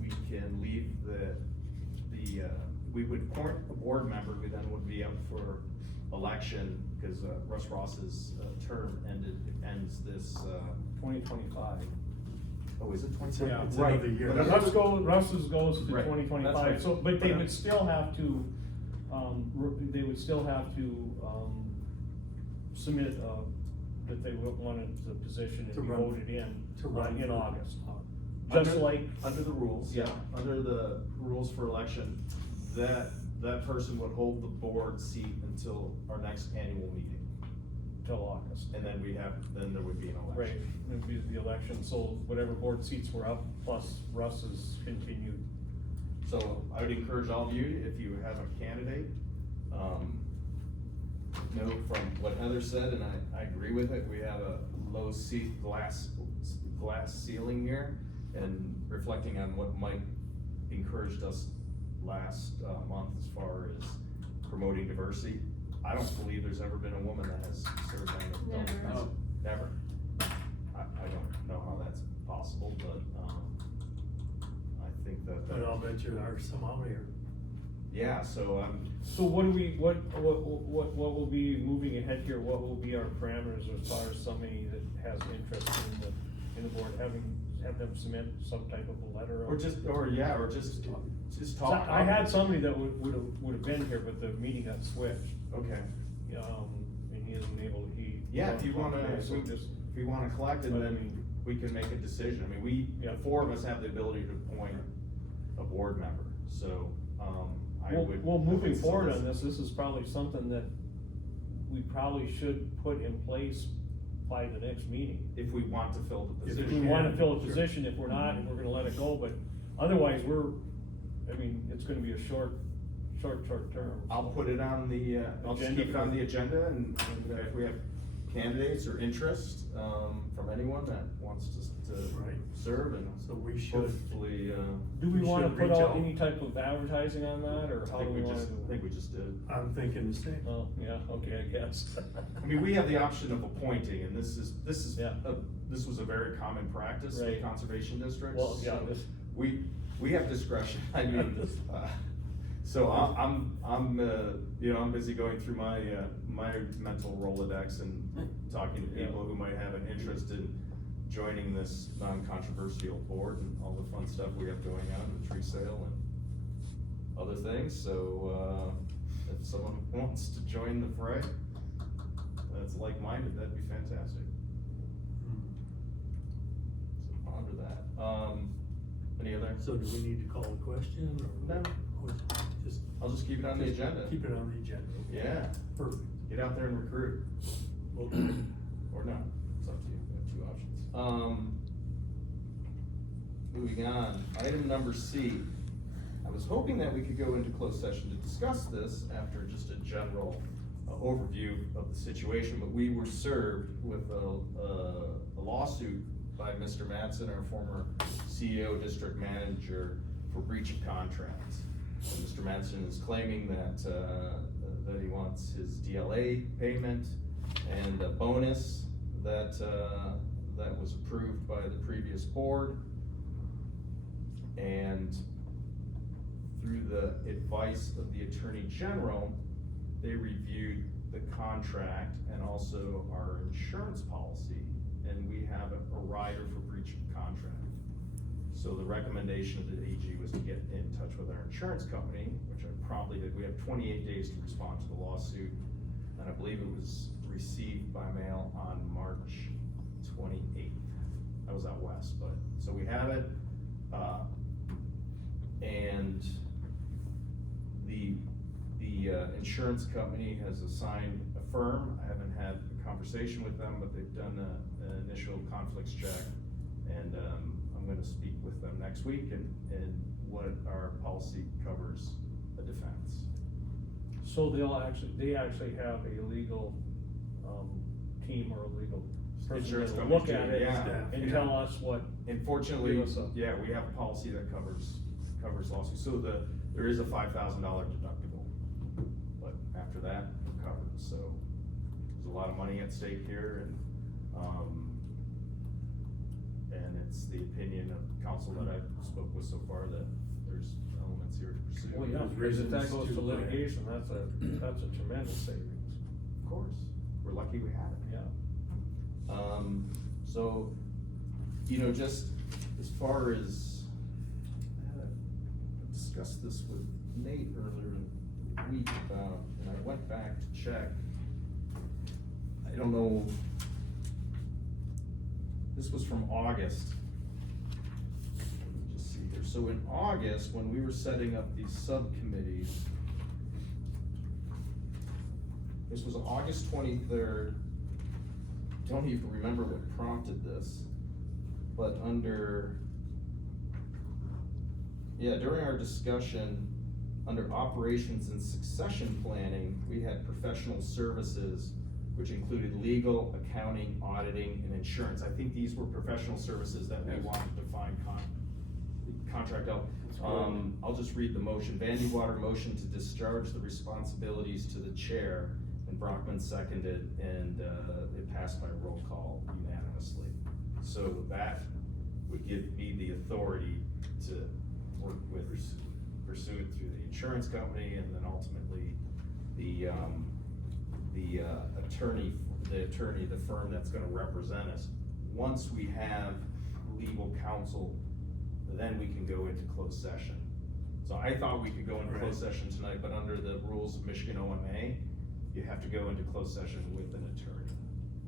we can leave we would appoint a board member who then would be up for election, because, Russ Ross's, term ends this, 2025. oh, is it Yeah, It's Right. another year. But Russ's goes to Right, that's 2025, right. so, but they But, would still have to, they would still have to, submit, that they wanted the position To and be run- voted in, to run in for- August. Just Under- like, Under the rules, yeah, under the rules for election, that person would hold the board seat until our next annual meeting. till August. And then then there would be an election. Right, it'd be the election, so whatever board seats were up, plus Russ's continued. So I would encourage all of you, if you have a candidate, note from what Heather said, and I agree with it, we have a low glass ceiling here, and reflecting on what Mike encouraged us last month as far as promoting diversity. I don't believe there's ever been a woman that has served on the Delta Never. Council. Never. I don't know how that's possible, but, I think that. But I'll bet you there are some out here. Yeah, so So what do we, what will be moving ahead here, what will be our parameters as far as somebody that has interest in the board, have them submit some type of a letter? or just So talk. I had somebody that would have been here, but the meeting got switched, Okay, and he isn't able, yeah, if you wanna, So just, if you wanna collect it, But I then mean- we can make a decision. I mean, Yeah. the four of us have the ability to appoint a board member, so, well, moving forward on this is probably something that we probably should put in place by the next meeting. If we want to fill the If If position. we wanna Yeah, fill a sure. position, if we're not, we're gonna let it go, but otherwise, it's gonna be a short term. I'll put it on the, I'll just Agenda keep it on for- the agenda, and if we have candidates or interest, from anyone that wants to Right. serve, and So we should, hopefully, Do we We wanna should put reach out out. any type of advertising on that, or how I do we wanna I do think it? we just did. I'm thinking the same. Oh, yeah, okay, I guess. I mean, we have the option of appointing, and this Yeah. was a very common practice in Right. conservation districts. Well, yeah, so this- We have discretion, I mean, so I'm busy going through my mental Rolodex and talking to people who might have an interest in joining this non-controversial board and all the fun stuff we have going on, the tree sale and other things, so, if someone wants to join the fray, that's like-minded, that'd be fantastic. So ponder that. Any other? So do we need to call a question or? No. or Just. I'll just keep it on the agenda. Keep it on the agenda. Yeah, Perfect. get out there and recruit, Well done. or not, it's up to you, we have two options. Moving on, item number C. I was hoping that we could go into closed session to discuss this after just a general overview of the situation, but we were served with a lawsuit by Mr. Mattson, our former CEO, district manager, for breach of contract. And Mr. Mattson is claiming that he wants his DLA payment and a bonus that was approved by the previous board. And through the advice of the Attorney General, they reviewed the contract and also our insurance policy, and we have a rider for breach of contract. So the recommendation of the AG was to get in touch with our insurance company, which I promptly did. We have 28 days to respond to the lawsuit, and I believe it was received by mail on March 28th. I was out west, but, so we have it, and the insurance company has assigned a firm. I haven't had a conversation with them, but they've done an initial conflicts check, and I'm gonna speak with them next week, and what our policy covers a defense. So they actually have a legal, team or a legal person Insurance that'll company look at do, it yeah. and tell us what, Unfortunately, Give us a- yeah, we have a policy that covers lawsuits, so there is a $5,000 deductible, but after that, we're covered, so. There's a lot of money at stake here, and it's the opinion of council that I've spoke with so far that there's elements here to pursue. Well, yeah, There's because if that reasons goes to to grant. litigation, that's a tremendous savings, Of course, we're lucky we have it. yeah. So, just as far as, I discussed this with Nate earlier in the week about, and I went back to check. I don't know, this was from August. Let me just see here. So in August, when we were setting up these subcommittees, this was August 23rd. Don't even remember what prompted this, but during our discussion, under operations and succession planning, we had professional services, which included legal, accounting, auditing, and insurance. I think these were professional services that we wanted to find contract out. I'll just read the motion. Vandy Water motion to discharge the responsibilities to the chair, and Brockman seconded, and it passed by roll call unanimously. So that would give me the authority to work with, pursue it through the insurance company, and then ultimately the attorney, the firm that's gonna represent us. Once we have legal counsel, then we can go into closed session. So I thought we could go into closed session tonight, but under the rules of Michigan OMA, you have to go into closed session with an attorney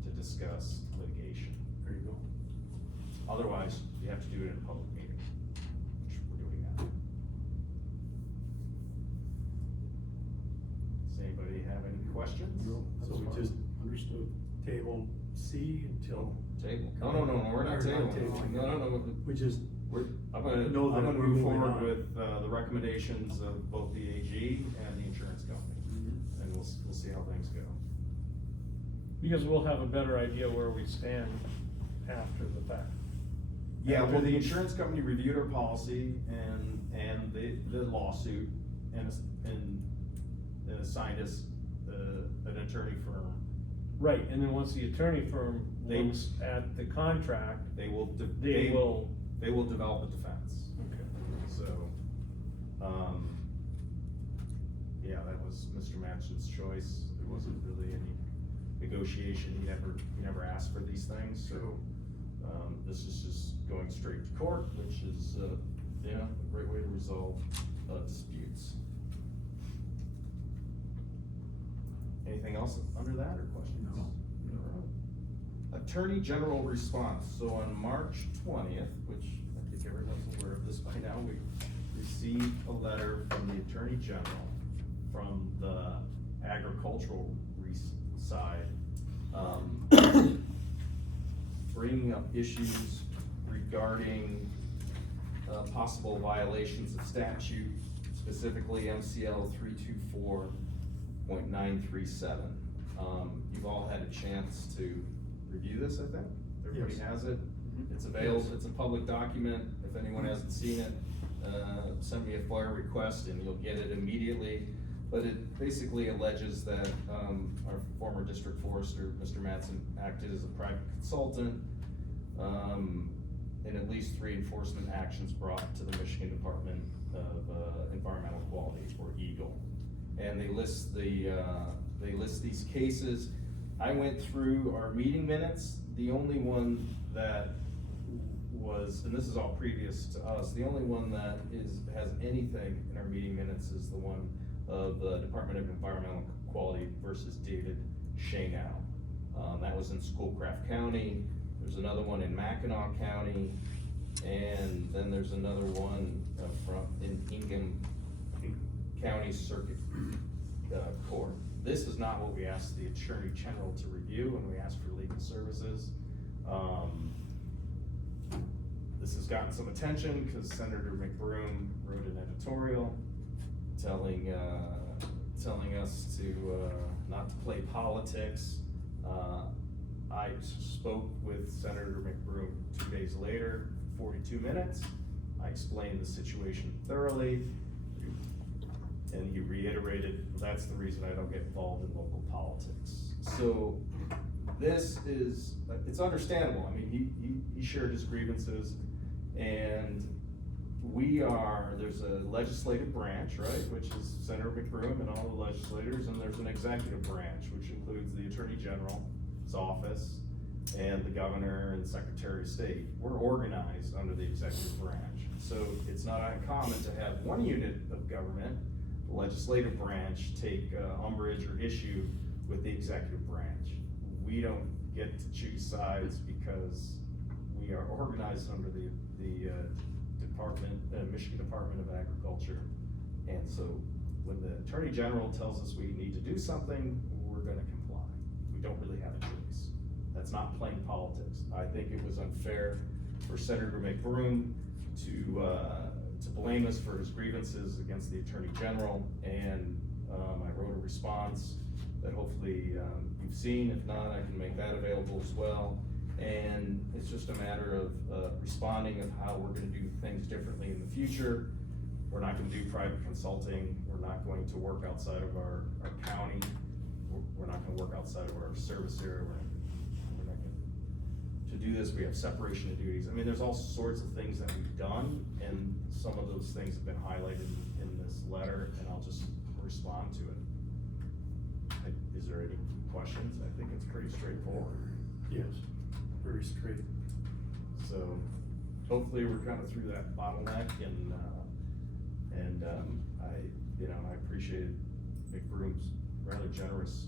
to discuss litigation. There you go. Otherwise, you have to do it in a public meeting, which we're doing now. Does anybody have any questions? So we just Understood. table C until, Table? No, we're not Or not tabling. tabling. No. we just, I'm gonna Know that we're move moving forward on. with, the recommendations of both the AG and the insurance company. And we'll see how things go. Because we'll have a better idea where we stand after the fact. Yeah, well, the insurance company reviewed our policy and the lawsuit and assigned us, an attorney firm. Right, and then once the attorney firm They- looks at the contract, They will, they will, they will develop a defense. okay. So, yeah, that was Mr. Match's choice. There wasn't really any negotiation. He never asked for these things, so, this is just going straight to court, which is, a great way to resolve, disputes. Anything else under that or questions? No. Alright. Attorney General response. So on March 20th, which I think everyone's aware of this by now, we received a letter from the Attorney General from the agricultural side, bringing up issues regarding possible violations of statute, specifically MCL 324.937. You've all had a chance to review this, I think? Everybody Yes. has it? It's available, it's a public document. If anyone hasn't seen it, send me a FOIA request and you'll get it immediately. But it basically alleges that, our former district forester, Mr. Mattson, acted as a private consultant, in at least 3 enforcement actions brought to the Michigan Department of Environmental Quality, or EGLE. And they list these cases. I went through our meeting minutes. The only one that was, and this is all previous to us, the only one that has anything in our meeting minutes is the one of the Department of Environmental Quality versus David Shanow. That was in Schoolcraft County. There's another one in Mackinac County, and then there's another one in Ingham County Circuit Court. This is not what we asked the Attorney General to review when we asked for legal services. This has gotten some attention because Senator McBroom wrote an editorial telling us to not to play politics. I spoke with Senator McBroom 2 days later, 42 minutes. I explained the situation thoroughly, and he reiterated, that's the reason I don't get involved in local politics. So this is, it's understandable, I mean, he shared his grievances, and there's a legislative branch, right, which is Senator McBroom and all the legislators, and there's an executive branch, which includes the Attorney General's office and the Governor and Secretary of State. We're organized under the executive branch, so it's not uncommon to have one unit of government, the legislative branch, take umbrage or issue with the executive branch. We don't get to choose sides because we are organized under the Michigan Department of Agriculture. And so when the Attorney General tells us we need to do something, we're gonna comply. We don't really have a choice. That's not playing politics. I think it was unfair for Senator McBroom to blame us for his grievances against the Attorney General, and I wrote a response that hopefully you've seen. If not, I can make that available as well. And it's just a matter of responding of how we're gonna do things differently in the future. We're not gonna do private consulting. We're not going to work outside of our county. We're not gonna work outside of our service area. We're not gonna, to do this, we have separation of duties. I mean, there's all sorts of things that we've done, and some of those things have been highlighted in this letter, and I'll just respond to it. Is there any questions? I think it's pretty straightforward. Yes, very straight. So hopefully we're kind of through that bottleneck, and I appreciated McBroom's rather generous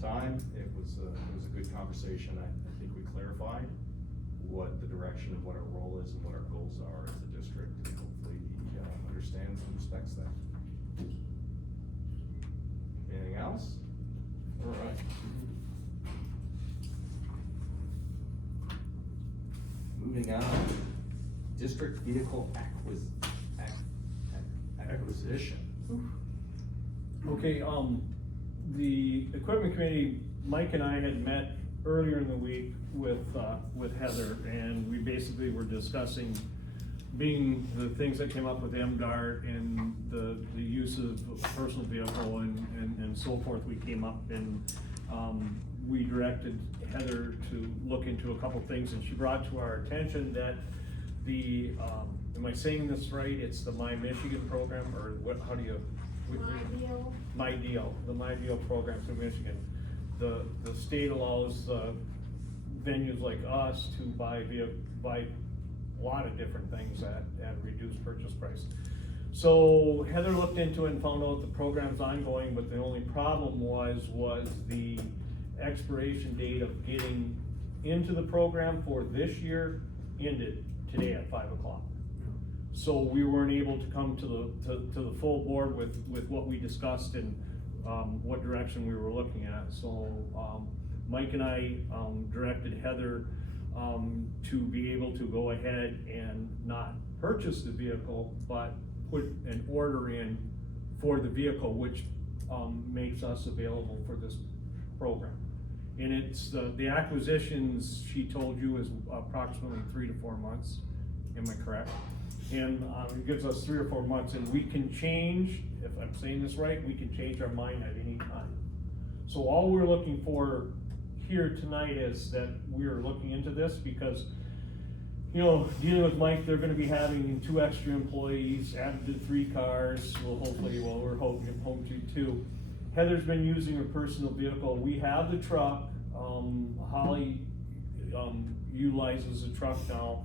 time. It was a good conversation. I think we clarified what the direction of what our role is and what our goals are as a district, and hopefully he understands and respects that. Anything else? All right. Moving on, district vehicle acquisition. Okay, the equipment committee, Mike and I had met earlier in the week with Heather, and we basically were discussing being the things that came up with MDART and the use of a personal vehicle and so forth. We came up and, we directed Heather to look into a couple things, and she brought to our attention that the, am I saying this right? It's the My Michigan program, or what, how do you? My Deal, the My Deal program through Michigan. The state allows venues like us to buy a lot of different things at reduced purchase price. So Heather looked into it and found out the program's ongoing, but the only problem was the expiration date of getting into the program for this year ended today at 5 o'clock. So we weren't able to come to the full board with what we discussed and what direction we were looking at. So Mike and I directed Heather to be able to go ahead and not purchase the vehicle, but put an order in for the vehicle, which makes us available for this program. And it's the acquisitions, she told you, is approximately 3 to 4 months. Am I correct? And it gives us 3 or 4 months, and we can change, if I'm saying this right, we can change our mind at any time. So all we're looking for here tonight is that we're looking into this because, you know, dealing with Mike, they're gonna be having 2 extra employees, added to 3 cars, we're hoping to 2. Heather's been using her personal vehicle. We have the truck. Holly utilizes the truck now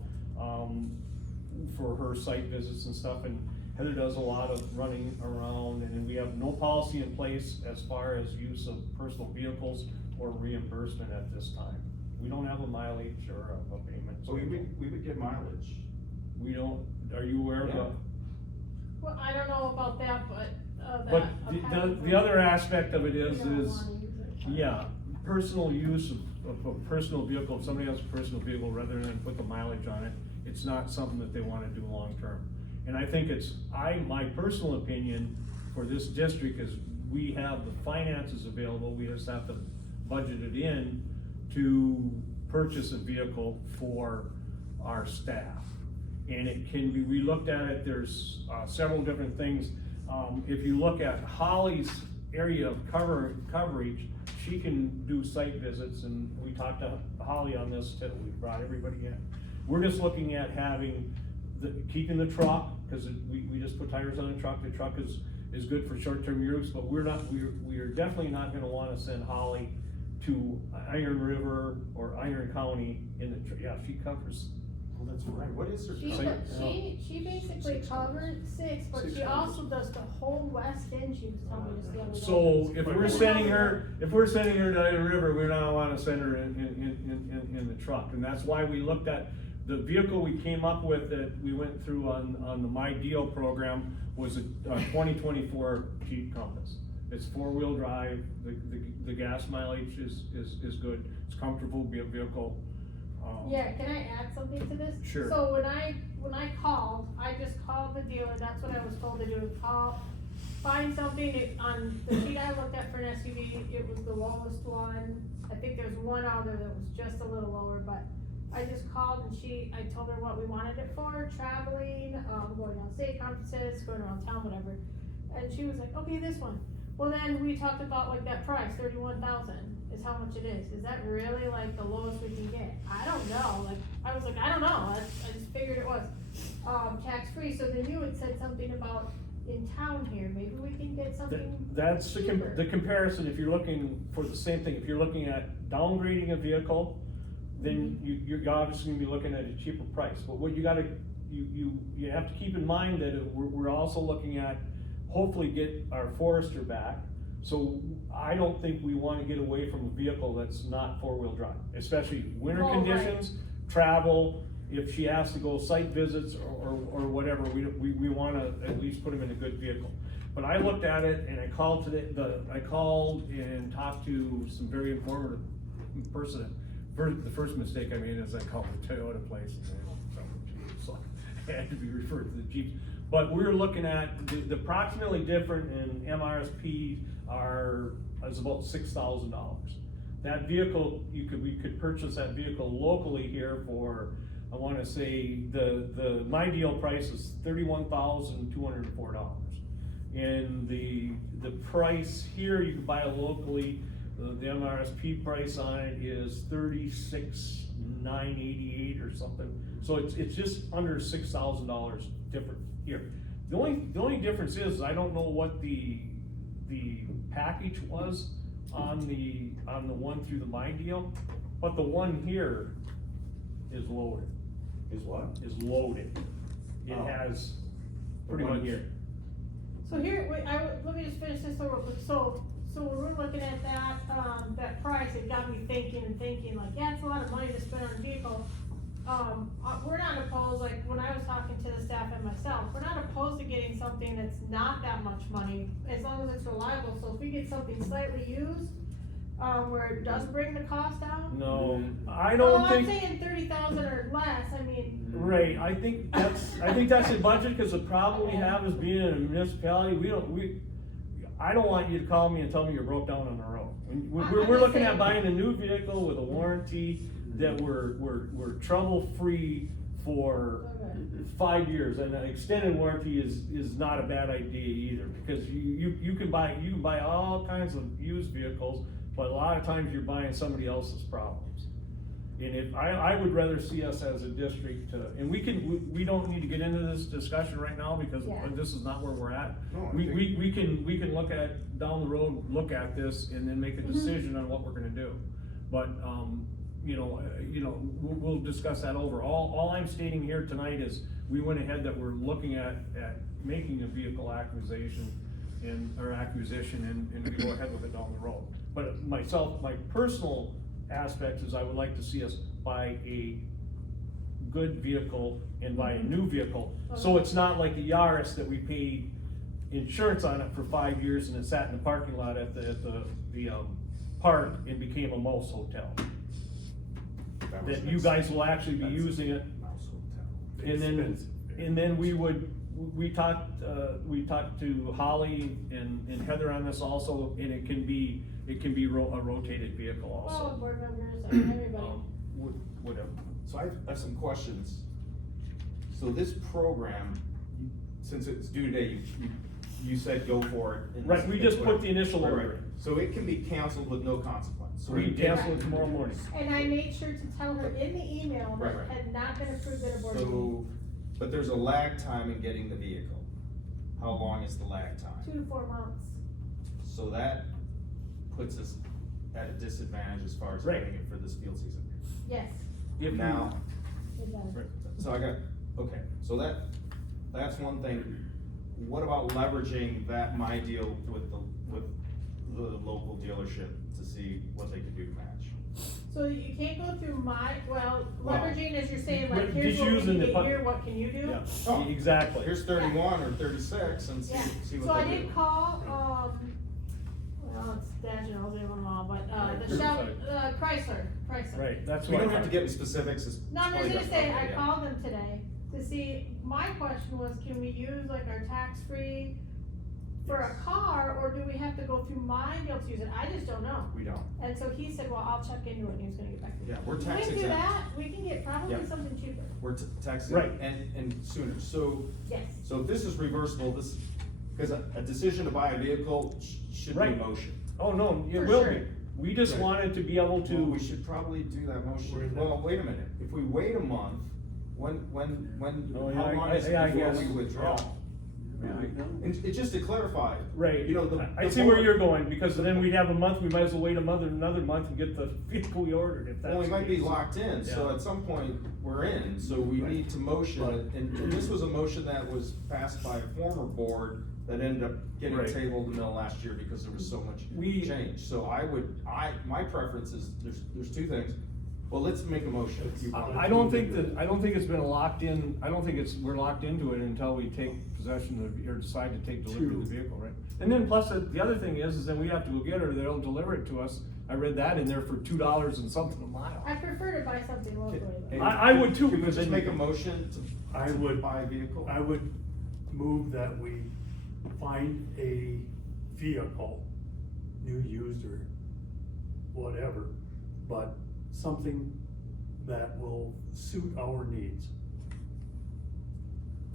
for her site visits and stuff, and Heather does a lot of running around, and we have no policy in place as far as use of personal vehicles or reimbursement at this time. We don't have a mileage or a payment. So we would get mileage. We don't, are you aware of that? Well, I don't know about that, but, But the other aspect of it is, yeah, personal use of a personal vehicle, if somebody has a personal vehicle, rather than put the mileage on it, it's not something that they wanna do long-term. And I think my personal opinion for this district is we have the finances available, we just have to budget it in to purchase a vehicle for our staff. And it can be, we looked at it, there's several different things. If you look at Holly's area of coverage, she can do site visits, and we talked to Holly on this too, we brought everybody in. We're just looking at having keeping the truck, cause we just put tires on the truck is good for short-term use, but we are definitely not gonna wanna send Holly to Iron River or Iron County she covers. Oh, that's right, what is her? She, coverage? she basically covered 6, but she also does the whole west end, she was telling me just the other day. So if we're sending her to Iron River, we don't wanna send her in the truck, and that's why we looked at the vehicle we came up with that we went through on the My Deal program was a 2024 Jeep Compass. It's 4-wheel drive, the gas mileage is good, it's comfortable vehicle. Yeah, can I add something to this? Sure. So when I called, I just called the dealer, that's what I was told to do, find something on the sheet I looked at for an SUV, it was the lowest one. I think there's one other that was just a little lower, but I just called and I told her what we wanted it for, traveling, going on state conferences, going around town, whatever. And she was like, okay, this one. Well, then we talked about like that price, 31,000 is how much it is. Is that really like the lowest we can get? I don't know, I was like, I don't know, I just figured it was, tax-free. So then you had said something about in town here, maybe we can get something That's cheaper. the comparison, if you're looking for the same thing, if you're looking at downgrading a vehicle, then you're obviously gonna be looking at a cheaper price. But what you gotta, you have to keep in mind that we're also looking at hopefully get our Forester back. So I don't think we wanna get away from a vehicle that's not 4-wheel drive, especially winter Oh, right. conditions, travel. If she has to go site visits or whatever, we wanna at least put them in a good vehicle. But I looked at it and I called and talked to some very informative person. The first mistake I made is I called the Toyota place, so I had to be referred to the Jeeps. But we're looking at the approximately different in MRSP is about $6,000. That vehicle, we could purchase that vehicle locally here for, I wanna say, the My Deal price is $31,204. And the price here, you can buy it locally, the MRSP price on it is $36,988 or something. So it's just under $6,000 different here. The only difference is, I don't know what the package was on the one through the My Deal, but the one here is loaded. Is what? Is loaded. It Oh. has pretty much here. So here, let me just finish this over real quick. So when we're looking at that price, it got me thinking, like, yeah, it's a lot of money to spend on a vehicle. We're not opposed, like, when I was talking to the staff and myself, we're not opposed to getting something that's not that much money, as long as it's reliable. So if we get something slightly used, where it does bring the cost down. No, I don't think. I'm saying 30,000 or less, I mean. Right, I think that's the budget, cause the problem we have is being in a municipality, I don't want you to call me and tell me you're broke down on the road. We're looking at buying a new vehicle with a warranty that we're trouble-free for 5 years, and an extended warranty is not a bad idea either, because you can buy all kinds of used vehicles, but a lot of times you're buying somebody else's problems. And I would rather see us as a district, and we don't need to get into this discussion right now, because Yeah. this is not where we're at. No, I We think- can look at, down the road, look at this, and then make a decision on what we're gonna do. But, we'll discuss that over. All I'm stating here tonight is, we went ahead that we're looking at making a vehicle acquisition, and we go ahead with it down the road. But my personal aspect is, I would like to see us buy a good vehicle and buy a new vehicle. So it's not like the Yaris that we paid insurance on it for 5 years and it sat in the parking lot at the park and became a Mouse Hotel. That you guys will actually be using it. And then we talked to Holly and Heather on this also, and it can be a rotated vehicle All also. board members, everybody. Whatever. So I have some questions. So this program, since it's due today, you you said go for it. and Right, we it's just put the initial Right, order right. in. So it can be canceled with no consequence. So we cancel it tomorrow morning. And I made sure to tell her in the email Right, that right. had not been approved at a board meeting. So, but there's a lag time in getting the vehicle. How long is the lag time? 2 to 4 months. So that puts us at a disadvantage as far as Right. getting it for this field season. Yes, If Now, it does. Right. so I got, okay, so that's one thing. What about leveraging that, my deal with the local dealership to see what they can do to match? So you can't go through Well, leveraging as you're saying, like, but here's just what we using can the get pu- here, what can you do? Yeah, Oh. exactly. Here's 31 or 36 and Yeah, see so what I they do. did call, well, it's Daniel, I don't know, but, the Chrysler. Right, that's We what. don't have to get into specifics. It's No, I'm just probably gonna say, I yeah. called them today to see, my question was, can we use like our tax-free for a car, or do we have to go through my deal to use it? I just don't know. We don't. And so he said, well, I'll check into it, and he was gonna get back to me. Yeah, we're We tax can do exempt. that, we can get probably Yeah. something cheaper, We're tax Right. exempt and sooner. So yes. if this is reversible, because a decision to buy a vehicle should be Right. a motion. Oh, no, it For will sure. be. We just Right. wanted to be able Well, to. we should probably do that Where motion. is Well, that? wait a minute. If we wait a month, when, Oh, how yeah, long is it I before guess, we withdraw? yeah. And just to clarify. Right, You know, I see where you're going, because then we'd have a month, we might as well wait another month and get the vehicle we ordered, if that's. Well, we the might be case. locked in, so Yeah. at some point, we're in, so we Right. need to motion it, and this was a motion that was passed by a former board that ended up getting Right. tabled in the middle last year because there was so much We- change, so my preference is, there's two things, well, let's make a motion. if you want. I don't think it's been locked in, I don't think we're locked into it until we take possession of, or decide to take delivery of the vehicle, right? And then plus, the other thing is that we have to go get her, they'll deliver it to us, I read that in there for $2 and something a mile. I prefer to buy something locally, Hey, though. I would too, Can we because just then make you- a motion I to would- buy a vehicle? I would move that we find a vehicle, new, used, or whatever, but something that will suit our needs.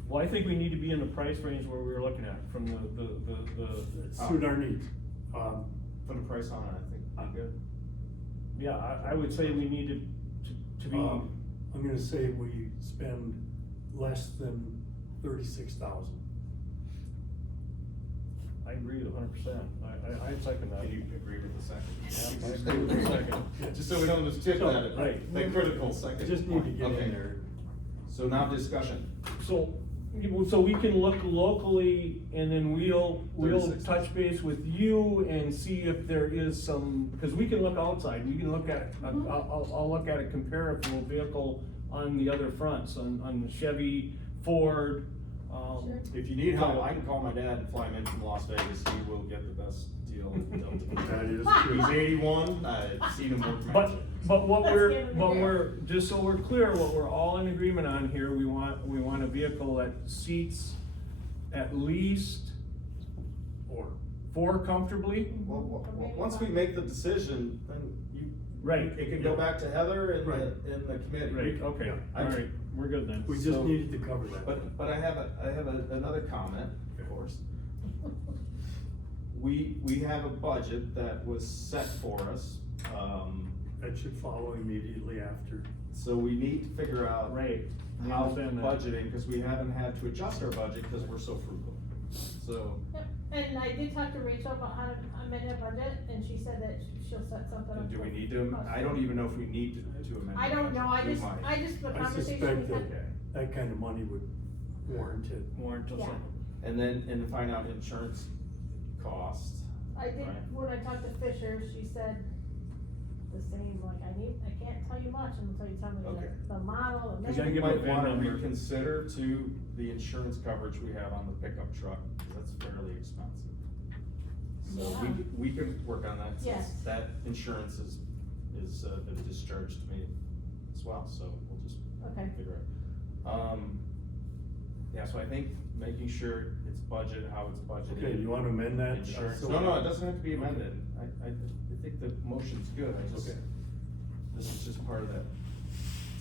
Well, I think we need to be in the price range where we were looking at, from Suit our needs. Put a price on it, I think, I'm good. yeah, I would say we need to be, I'm gonna say we spend less than 36,000. I agree 100%, I second that. Can you agree with the second? Yeah, I agree with the second. Just so we don't just tip So, at it, right. the critical second. Just need to get Okay. in there. So now discussion. So we can look locally, and then we'll 36. touch base with you and see if there is some, because we can look outside, we can look at, I'll look at a comparable vehicle on the other fronts, on Chevy, Ford, Sure. If you need help, I can call my dad and fly him in from Las Vegas, he will get the best deal. That is true. He's 81, I've seen him work But, magic. but what That's we're, the end of the but day. we're, just so we're clear, what we're all in agreement on here, we want a vehicle that seats at least Or, 4 comfortably. Well, once we make the decision, then Right. it can go back to Heather and Right. the committee. Right, okay, I- alright, we're good then. we just So- needed to cover that. But I have another comment, of course. We have a budget that was set for us, That should follow immediately after. so we need to figure out Right, we how understand that. budgeting, cause we haven't had to adjust our budget, cause we're so frugal. So, Yep, and I did talk to Rachel about how to amend the budget, and she said that she'll set something up. do we for need to, us. I don't even know if we need to amend. I the don't know, budget. We might. the I conversation suspect we that had. that kind of money would warrant it. Warrant till Yeah. something. And then, to find out insurance costs. I did, Right. when I talked to Fisher, she said the same, like, I can't tell you much until you tell me Okay. the model, the You gotta We give make. me might a VIN wanna number. reconsider to the insurance coverage we have on the pickup truck, 'cause that's fairly expensive. So Yeah. we can work on that, since Yes. that insurance is been discharged to me as well, so we'll just Okay. figure it. Yeah, so I think making sure it's budget, how it's budgeted. Okay, you wanna amend that? Insurance, So- no, it doesn't have to be amended, I think the motion's good, I just, Okay. this is just part of that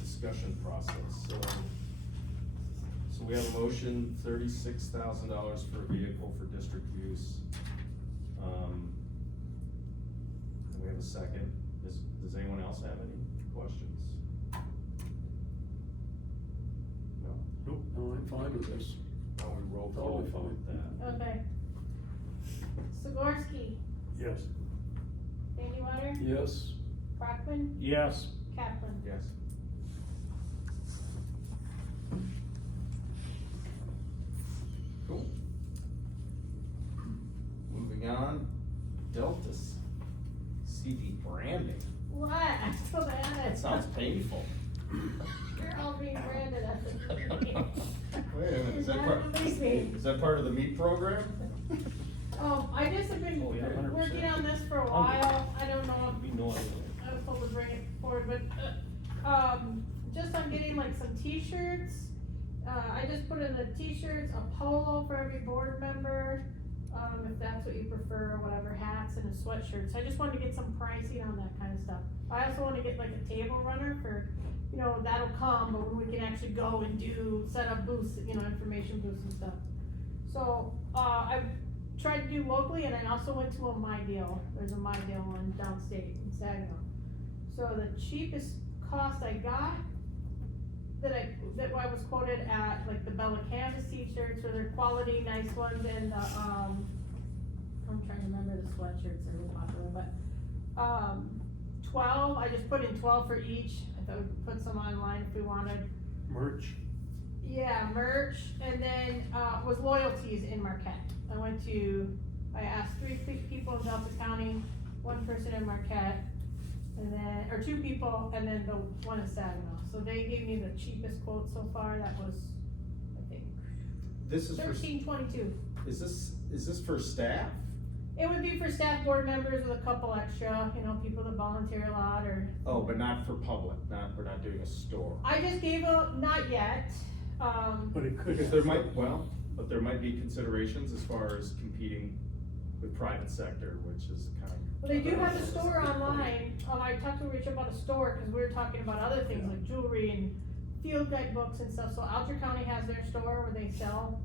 discussion process, so So we have a motion, $36,000 for a vehicle for district use. And we have a second. Does anyone else have any questions? No? Nope. No, I'm fine with this. Now we roll call Totally fine. with that. Okay. Sikorsky, Yes. Dannywater, Yes, Brockman, Yes. Kaplan. Yes. Cool. Moving on, Delta's CD branding. What? I still had it. That sounds painful. You're all being branded at the meeting. Wait a minute, is that Not part, the least thing. is that part of the meat program? I just have been Oh, yeah, 100%. working on this for a while, I don't know Be no idea. if I was told to bring it forward, but, just I'm getting like some t-shirts. I just put in the t-shirts, a polo for every board member, if that's what you prefer, or whatever, hats and a sweatshirt. So I just wanted to get some pricing on that kind of stuff. I also wanna get like a table runner for, you know, that'll come, but when we can actually go and set up booths, you know, information booths and stuff. So, I've tried to do locally, and I also went to a My Deal. There's a My Deal one downstate in Saginaw. So the cheapest cost I got, that I was quoted at, like the Bella Kansas t-shirts, or their quality, nice ones, and the, I'm trying to remember the sweatshirts that were popular, but, 12, I just put in 12 for each. I thought we could put some online if we wanted. Merch. Yeah, merch, and then, was loyalties in Marquette. I asked 3 people in Delta County, 1 person in Marquette, and then, or 2 people, and then the one in Saginaw. So they gave me the cheapest quote so far, that was, I think, This is for, $13.22. is this for staff? It would be for staff board members with a couple extra, you know, people that volunteer a lot, or, Oh, but not for public, we're not doing a store. I just gave not yet, But it could. Because there might be considerations as far as competing with private sector, which is kind of. well, they do have a store online. I talked to Rich about a store, cause we were talking about other things like jewelry and field guide books and stuff. So Alger County has their store where they sell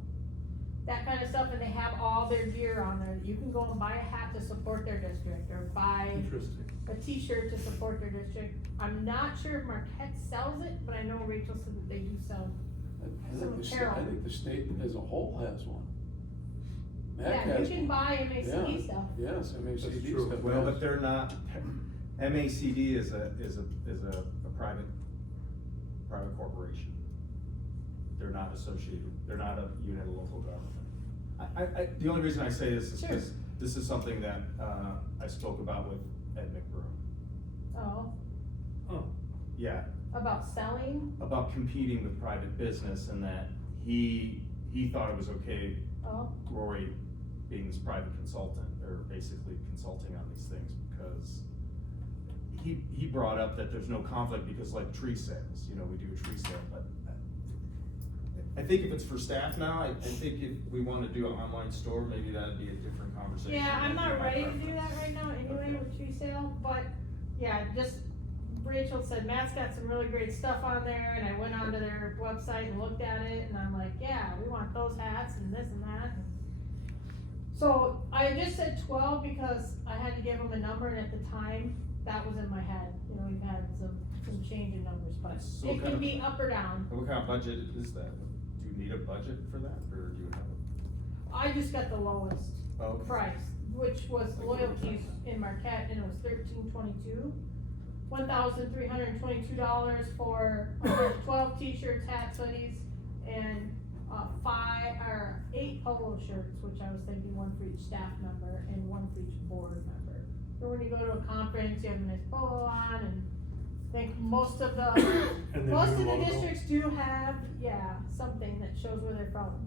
that kind of stuff, and they have all their gear on there. You can go and buy a hat to support their district, or buy Interesting. a t-shirt to support their district. I'm not sure if Marquette sells it, but I know Rachel said that they do sell. I think the state as a whole has one. Mac Yeah, you has can one. buy MACD Yeah. stuff. Yes, MACD That's true. stuff. Well, yes. but they're not, MACD is a private corporation. They're not associated, they're not a unit of local government. The only reason I say this is Sure. because this is something that, I spoke about with Ed McBroom. Oh, Oh, Yeah, about selling? about competing with private business, and that he thought it was okay, Oh, Rory being this private consultant, or basically consulting on these things, because he brought up that there's no conflict, because like tree sales, you know, we do a tree sale, but I think if it's for staff now, I think if we wanna do an online store, maybe that'd be a different conversation. yeah, I'm not That'd be ready my to do that preference. right now anyway Okay. with tree sale, but yeah, just Rachel said Matt's got some really great stuff on there, and I went onto their website and looked at it, and I'm like, yeah, we want those hats and this and that. So I just said 12 because I had to give them a number, and at the time, that was in my head. You know, we've had some change in numbers, but So it kind can of- be up or down. What kind of budget is that? Do you need a budget for that, or do you have a? I just got the lowest Okay. price, which was Like loyalties 100%. in Marquette, and it was $13.22. $1,322 for 12 t-shirts, hats, hoodies, and 8 polo shirts, which I was thinking 1 for each staff member and 1 for each board member. So when you go to a conference, you have a nice polo on, and I think most of the and the most of new the logo. districts do have, something that shows where they're from.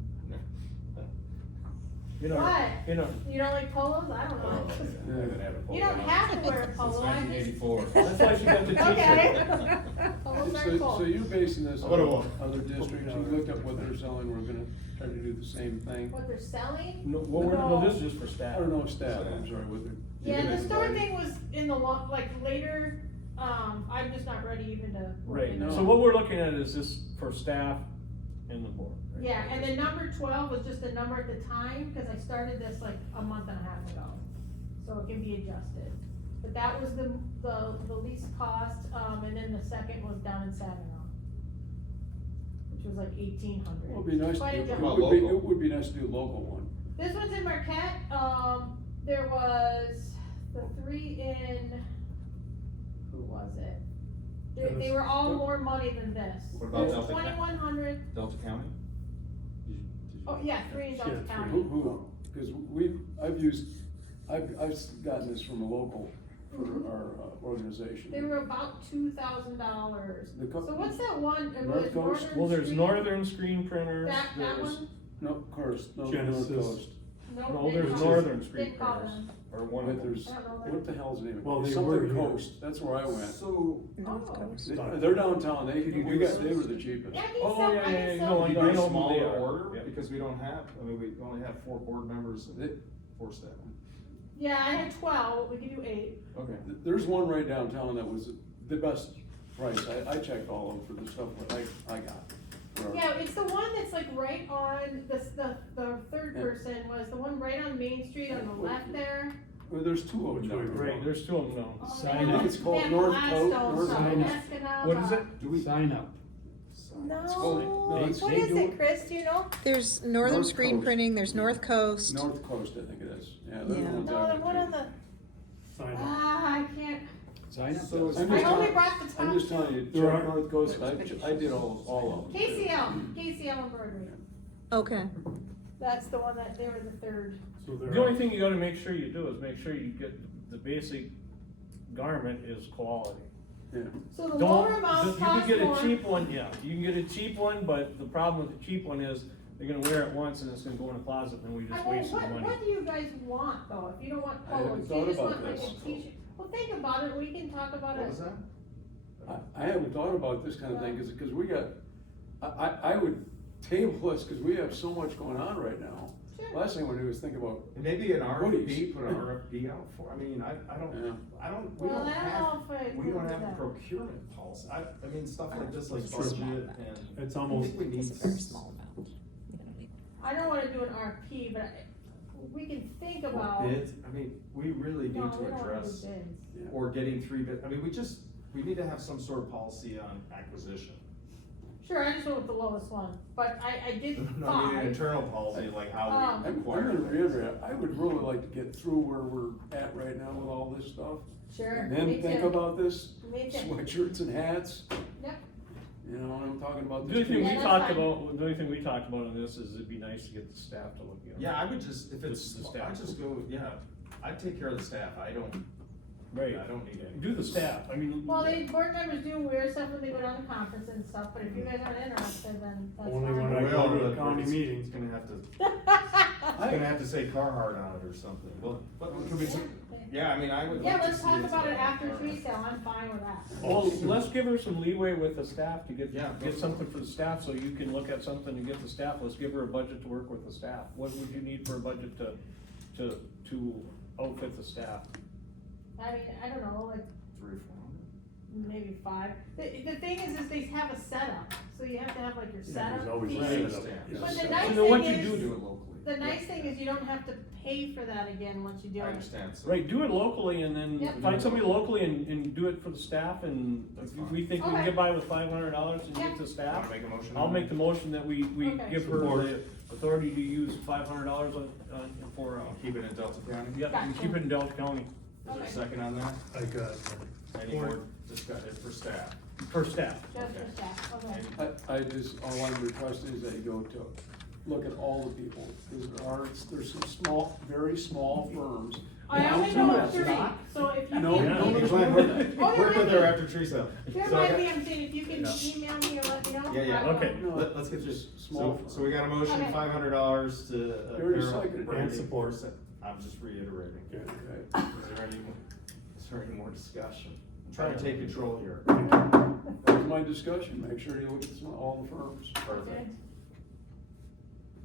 In our, What? in our, You don't like polos? I don't know. You don't have to wear a polo. I just- Since 1984. That's why she got the t-shirt. Okay. Polos are So cool. you're basing this What do on I- other districts, you looked up what they're selling, we're gonna try to do the same thing. What they're selling? No, well, no, this is just for I staff. don't know, staff, I'm sorry, what they're. Yeah, you're the store gonna- thing was in the later, I'm just not ready even to. look Right, into No. it. so what we're looking at is this for staff in the board. right? Yeah, and then number 12 was just a number at the time, cause I started this like a month and a half ago, so it can be adjusted. But that was the least cost, and then the second was down in Saginaw, which was like 1,800. Well, it'd be nice Quite to a do, jump. Well, local. it would be nice to do a local one. This one's in Marquette, there was the 3 in, who was it? They were all more money than this. What about There's Delta County? 2,100, Delta County? oh, yeah, 3 in Delta Yeah, County. Who, cause I've gotten this from a local for our organization. They were about $2,000. The co- So what's that one? It North was Coast? Northern Well, there's Screen? Northern Screen Printers, That there's, one? No, Coast, no, North Genesis. Coast. no, they there's call- Northern Screen they call Printers, them. or one of But them. there's, I don't know that. what the hell's the name of it? Well, they Something were here. Coast, that's where I went. So, They're downtown, they were the cheapest. Yeah, I think Oh, so, yeah, I yeah, think yeah, so. no, I we know do who they smaller are. order, Yeah. because we don't have, I mean, we only have 4 board members They- and 4 staff. Yeah, I had 12, we could do 8. Okay. There's one right downtown that was the best price, I checked all of them for the stuff that I got. for- Yeah, it's the one that's like right on, the third Yeah. person was the one right on Main Street on the left there. Well, there's 2 of them. Which way, down there. Right, there's 2 of them now. Oh, Sign they up. have- It's called they have North Gladstone, Coast, so North Coast. Escanaba. What is it? Sign up. No, No, it's- what they is do it, Chris, do you know? There's Northern North Screen Coast. Printing, there's North Coast. North Coast, I think it is, yeah. they're the Yeah. ones No, I the went one to. on the, Sign up. I can't, Sign up. So does. I'm I just only telling- brought the top. I'm just telling you, There check are- North Coast, I did all of them. KCL embroidery. Okay. That's the one that, they were the third. So there The only are, thing you gotta make sure you do is make sure you get, the basic garment is quality. Yeah, So the Don't, lower amounts you can cost get more. a cheap one, yeah, you can get a cheap one, but the problem with the cheap one is, they're gonna wear it once and it's gonna go in a closet and we just wasted the money. What do you guys want though, if you don't want I haven't polos, you thought just about want like this. a t-shirt? Well, think about it, we can talk about it. What was that? I haven't thought about this kind of thing, cause we got, I would table this, cause we have so much going on right now. Sure. Last thing I wanna do is think about, Maybe an Hoodies. RFP, put an RFP out for, I mean, I yeah, don't, we Well, don't I don't have, know if we don't do have a that. procurement policy, I mean, stuff like this, like It's true. budget and. it's I almost, think we need. It's a very small amount. You don't need- I don't wanna do an RFP, but we can think Or about. bids, I mean, we really need No, to we don't wanna do address, bids. or getting 3 bids, I mean, we need to have some sort of policy on acquisition. Sure, I just went with the lowest one, but I did No, I mean, an 5. internal policy, like how we I'm acquire. gonna things. reiterate, I would really like to get through where we're at right now with all this stuff. Sure, And me then think too. about this, Me too. sweatshirts and hats, Yep, you know, what I'm talking about. The only thing Yeah, we that's talked fine. about, the only thing we talked about on this is it'd be nice to get the staff to look at it. Yeah, I would just, if it's, The staff. I just go, yeah, I'd take care of the staff, I don't Right, need any. do the staff, I mean. well, the board members do weird stuff when they go down to conference and stuff, but if you guys aren't interested, then that's only when fine. I go to Well, the county it's- meetings. It's gonna have to, it's gonna have to say Carhartt on it or something, well, but it could be, yeah, I mean, I would Yeah, like to let's see talk about it after Carhartt. tree sale, I'm fine with that. Well, let's give her some leeway with the staff to get, Yeah. get something for the staff, so you can look at something and get the staff, let's give her a budget to work with the staff. What would you need for a budget to outfit the staff? I mean, I don't know, like 300 or 400. maybe 5. The thing is they have a setup, so you have to have like your Yeah, setup there's always fee. a Right. setup. Yeah. But the So nice then what thing you is, Do it locally. the nice thing is you don't have to pay for that again once you do I it. understand, so. Right, do it locally and then Yep. find somebody locally and do it for the staff, and That's if fine. we think we can Okay. get by with $500 and Yeah. get the Wanna staff, make a motion? I'll make the motion that we Okay. give her Support. the authority to use $500 for, Keep it in Delta County? yeah, and keep it in Delta County, Is there a Okay. second on that? I got, Any more discussion for staff? for staff. Just Okay. for staff, okay. I just, all I'm requesting is that you go to, look at all the people, because there's some small, very small firms. I only Downtown know that's 3, not- so if you No, can. no, email- there's Glenn, more work- than that. Oh, work you're with her right. after tree sale. There So I might got- be, I'm saying, if you can Yeah. email me or let me know. Yeah, yeah. I will. Okay. No, Let's get this, small so we got a motion, Okay. $500 to. You already seconded it. And support. I'm just reiterating. Yeah, okay. Is there any more discussion? I'm trying to take control here. That was my discussion, make sure you look at all the firms. Perfect.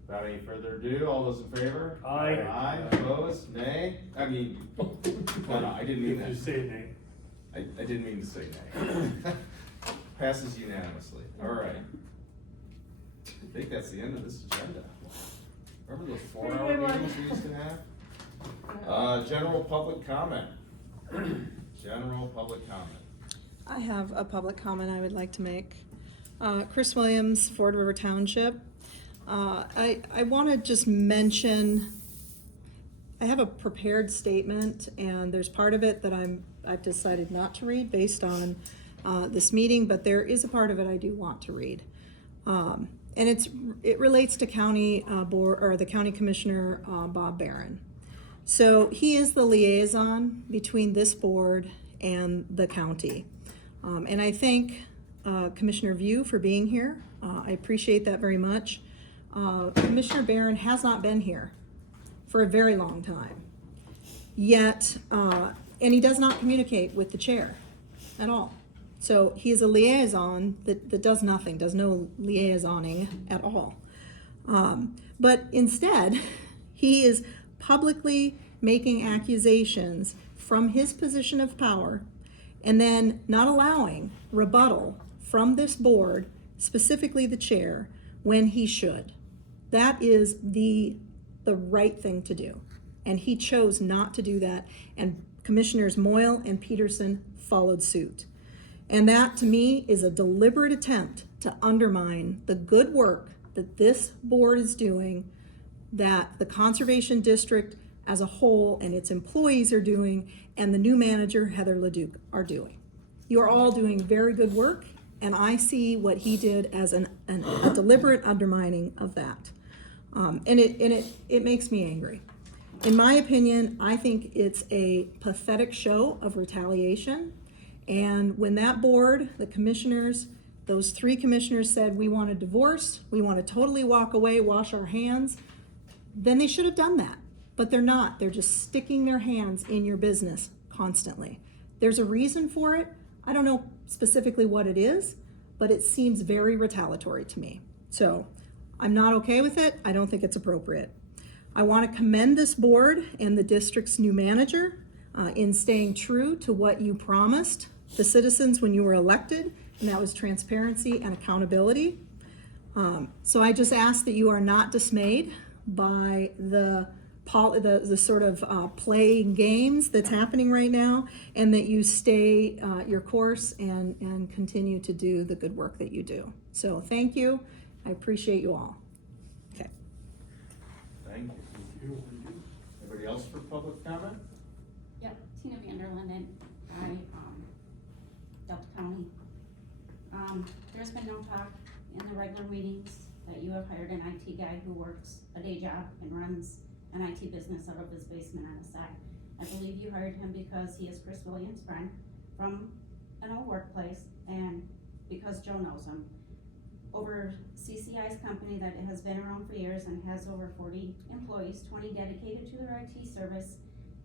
Without any further ado, all those in favor? Aye. Aye, opposed, nay? I mean, no, I didn't mean if you that. say name. I didn't mean to say nay. Passes unanimously, all right. think that's the end of this agenda. Remember those Pretty 4-hour good one. meetings we used to have? General public comment. General public comment. I have a public comment I would like to make. Chris Williams, Ford River Township. I want to just mention, I have a prepared statement, and there's part of it that I've decided not to read based on this meeting, but there is a part of it I do want to read. And it relates to county board, or the county commissioner, Bob Barron. So he is the liaison between this board and the county. And I thank Commissioner View for being here. I appreciate that very much. Commissioner Barron has not been here for a very long time. Yet, and he does not communicate with the chair at all. So he is a liaison that does nothing, does no liaisoning at all. But instead, he is publicly making accusations from his position of power and then not allowing rebuttal from this board, specifically the chair, when he should. That is the right thing to do. And he chose not to do that, and Commissioners Moyle and Peterson followed suit. And that, to me, is a deliberate attempt to undermine the good work that this board is doing, that the Conservation District as a whole and its employees are doing, and the new manager, Heather LeDuc, are doing. You are all doing very good work, and I see what he did as a deliberate undermining of that. And it makes me angry. In my opinion, I think it's a pathetic show of retaliation. And when that board, the commissioners, those 3 commissioners said, we want a divorce, we want to totally walk away, wash our hands, then they should have done that. But they're not. They're just sticking their hands in your business constantly. There's a reason for it. I don't know specifically what it is, but it seems very retaliatory to me. So I'm not okay with it. I don't think it's appropriate. I want to commend this board and the district's new manager in staying true to what you promised the citizens when you were elected, and that was transparency and accountability. So I just ask that you are not dismayed by the sort of playing games that's happening right now, and that you stay your course and continue to do the good work that you do. So thank you. I appreciate you all. Okay. Thank you. Anybody else for public comment? Yep, Tina Vanderlinden, I, Delta County. There's been no talk in the regular meetings that you have hired an IT guy who works a day job and runs an IT business out of his basement on the side. I believe you hired him because he is Chris Williams' friend from an old workplace, and because Joe knows him. Over CCI's company that has been around for years and has over 40 employees, 20 dedicated to their IT service,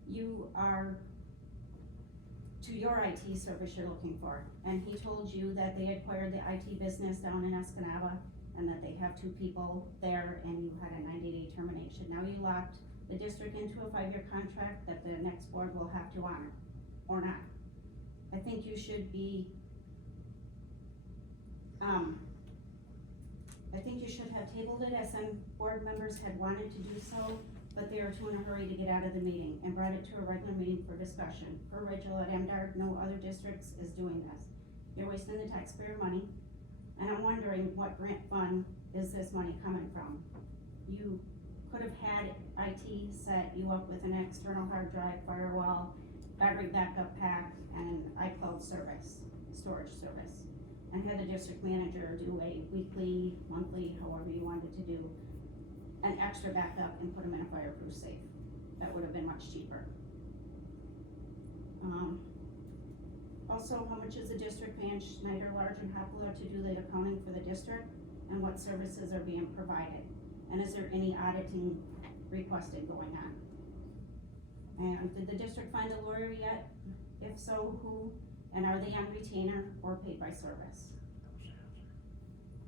you are to your IT service you're looking for. And he told you that they acquired the IT business down in Escanaba and that they have 2 people there, and you had a 90-day termination. Now you locked the district into a 5-year contract that the next board will have to honor, or not. I think you should be, I think you should have tabled it, as some board members had wanted to do so, but they are too in a hurry to get out of the meeting, and brought it to a regular meeting for discussion. Per Rachel at MDARD, no other districts is doing this. You're wasting the taxpayer money, and I'm wondering what grant fund is this money coming from? You could have had IT set you up with an external hard drive, firewall, battery backup pack, and iCloud service, storage service, and had the district manager do a weekly, monthly, however you wanted to do, an extra backup and put them in a fireproof safe. That would have been much cheaper. Also, how much is the district paying Schneider, Large, and Hopla to do the accounting for the district, and what services are being provided? And is there any auditing requested going on? And did the district find a lawyer yet? If so, who? And are they on retainer or paid by service?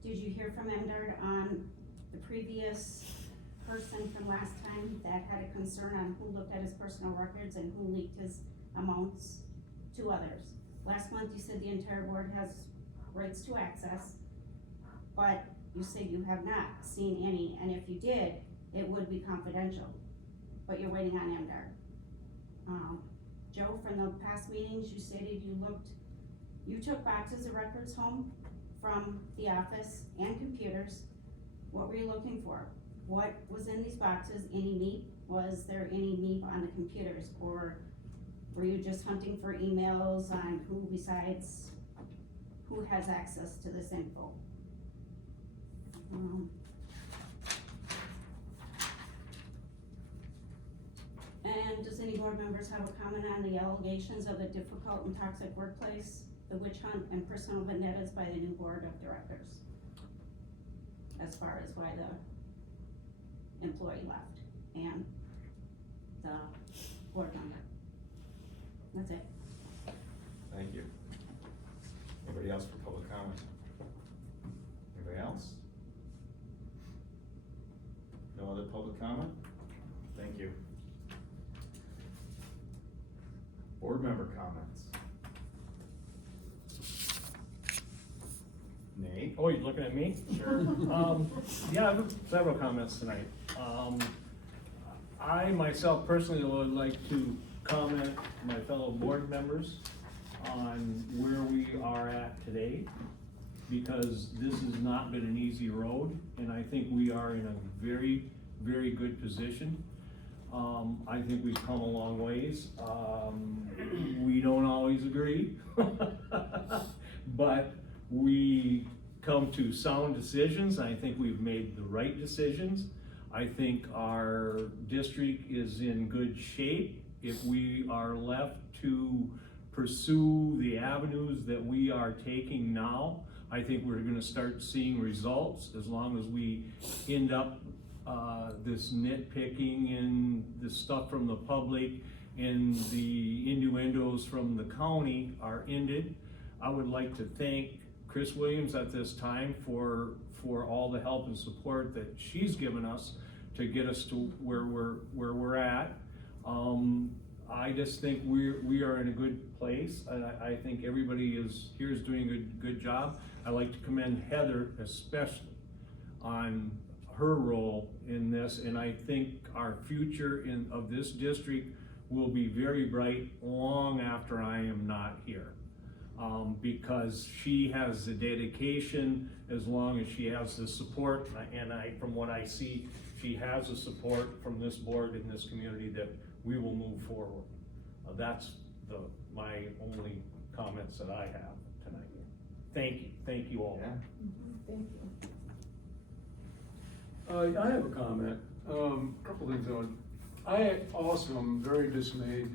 Did you hear from MDARD on the previous person from last time that had a concern on who looked at his personal records and who leaked his amounts to others? Last month you said the entire board has rights to access, but you said you have not seen any, and if you did, it would be confidential, but you're waiting on MDR. Joe, from the past meetings, you stated you took boxes of records home from the office and computers. What were you looking for? What was in these boxes? Any meat? Was there any meat on the computers? Or were you just hunting for emails on who has access to this info? And does any board members have a comment on the allegations of a difficult and toxic workplace, the witch hunt, and personal vendettas by the new board of directors? As far as why the employee left and the board member. That's it. Thank you. Anybody else for public comment? Anybody else? No other public comment? Thank you. Board member comments? Nate? Oh, you're looking at me? Sure. Yeah, I have several comments tonight. I myself personally would like to comment to my fellow board members on where we are at today, because this has not been an easy road, and I think we are in a very, very good position. I think we've come a long ways. We don't always agree, but we come to sound decisions. I think we've made the right decisions. I think our district is in good shape. If we are left to pursue the avenues that we are taking now, I think we're gonna start seeing results, as long as we end up this nitpicking and the stuff from the public and the innuendos from the county are ended. I would like to thank Chris Williams at this time for all the help and support that she's given us to get us to where we're at. I just think we are in a good place, and I think everybody here is doing a good job. I like to commend Heather especially on her role in this, and I think our future of this district will be very bright long after I am not here. Because she has the dedication, as long as she has the support, and from what I see, she has the support from this board and this community that we will move forward. That's my only comments that I have tonight. Thank you all. Yeah. Thank you. I have a comment, couple things on. I also am very dismayed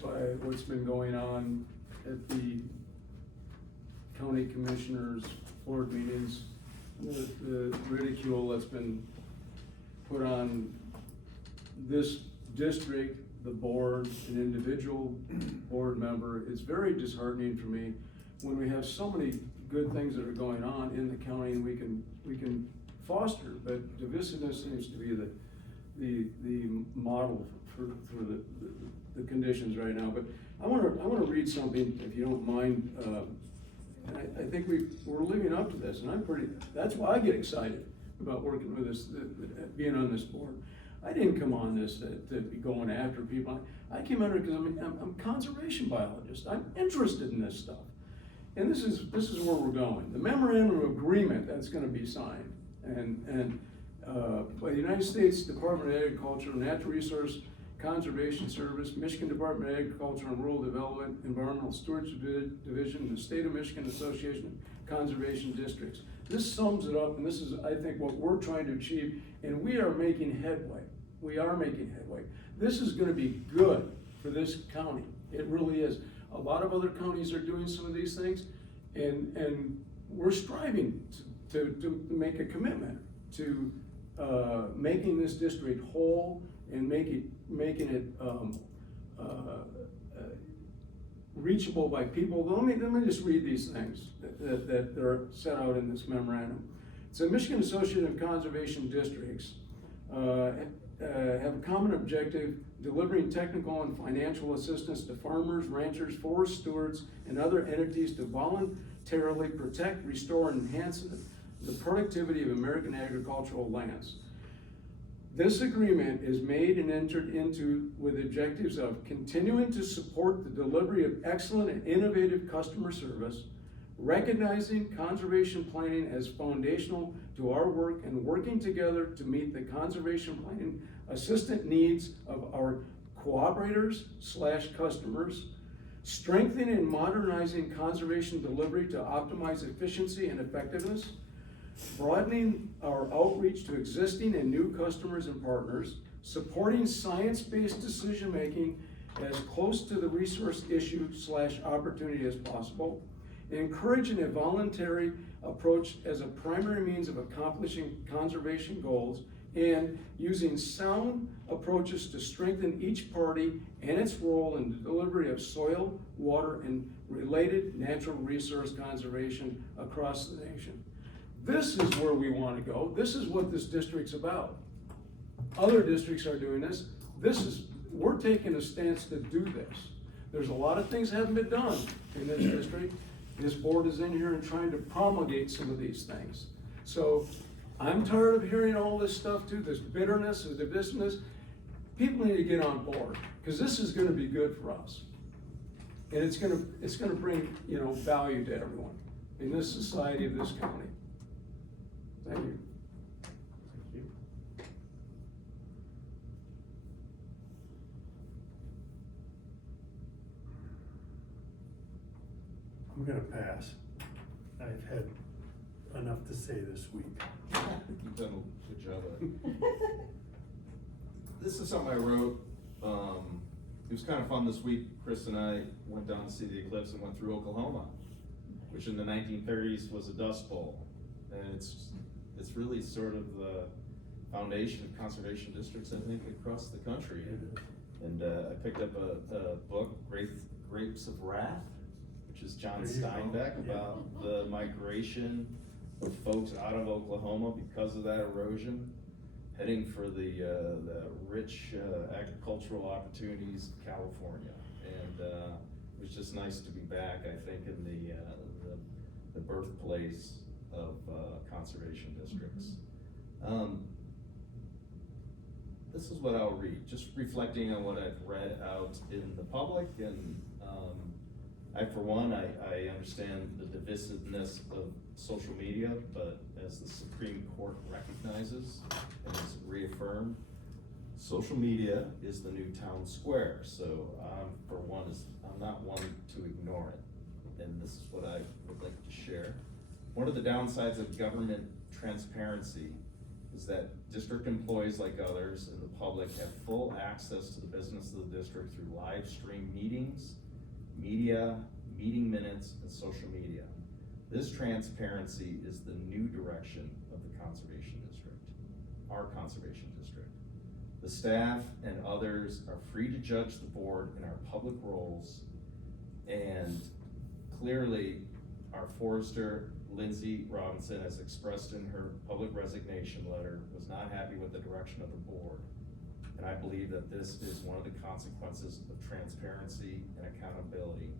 by what's been going on at the county commissioners' board meetings, the ridicule that's been put on this district, the board, an individual board member. It's very disheartening for me when we have so many good things that are going on in the county and we can foster, but divisiveness seems to be the model for the conditions right now. But I wanna read something, if you don't mind, and I think we're living up to this, and that's why I get excited about working with this, being on this board. I didn't come on this to be going after people. I came on it because I'm a conservation biologist. I'm interested in this stuff. And this is where we're going. The memorandum of agreement that's gonna be signed and by the United States Department of Agriculture, Natural Resource Conservation Service, Michigan Department of Agriculture and Rural Development, Environmental Stewardship Division, the State of Michigan Association of Conservation Districts. This sums it up, and this is, I think, what we're trying to achieve, and we are making headway. We are making headway. This is gonna be good for this county. It really is. A lot of other counties are doing some of these things, and we're striving to make a commitment to making this district whole and making it reachable by people. Let me just read these things that are set out in this memorandum. So Michigan Association of Conservation Districts have a common objective: delivering technical and financial assistance to farmers, ranchers, forest stewards, and other entities to voluntarily protect, restore, and enhance the productivity of American agricultural lands. This agreement is made and entered into with objectives of continuing to support the delivery of excellent and innovative customer service, recognizing conservation planning as foundational to our work, and working together to meet the conservation planning assistant needs of our cooperators/customers, strengthening and modernizing conservation delivery to optimize efficiency and effectiveness, broadening our outreach to existing and new customers and partners, supporting science-based decision-making as close to the resource issue/opportunity as possible, encouraging a voluntary approach as a primary means of accomplishing conservation goals, and using sound approaches to strengthen each party and its role in the delivery of soil, water, and related natural resource conservation across the nation. This is where we want to go. This is what this district's about. Other districts are doing this. We're taking a stance to do this. There's a lot of things that haven't been done in this district. This board is in here and trying to promulgate some of these things. So I'm tired of hearing all this stuff too, this bitterness, this divisiveness. People need to get on board, because this is gonna be good for us. And it's gonna bring, value to everyone in this society of this county. Thank you. Thank you. I'm gonna pass. I've had enough to say this week. You've done a good job at it. This is something I wrote, it was kind of fun this week. Chris and I went down to see the eclipse and went through Oklahoma, which in the 1930s was a dust bowl. And it's really sort of the foundation of conservation districts, I think, across the country. And I picked up a book, Grapes of Wrath, which is John There you go. Steinbeck, about the migration of folks out of Oklahoma because of that erosion, heading for the rich agricultural opportunities of California. And it was just nice to be back, I think, in the birthplace of conservation districts. This is what I'll read, just reflecting on what I've read out in the public. And for one, I understand the divisiveness of social media, but as the Supreme Court recognizes and has reaffirmed, social media is the new town square. So for one, I'm not one to ignore it. And this is what I would like to share. One of the downsides of government transparency is that district employees, like others in the public, have full access to the business of the district through live stream meetings, media, meeting minutes, and social media. This transparency is the new direction of the conservation district, our conservation district. The staff and others are free to judge the board in our public roles, and clearly our forester, Lindsay Robinson, has expressed in her public resignation letter, was not happy with the direction of the board. And I believe that this is one of the consequences of transparency and accountability.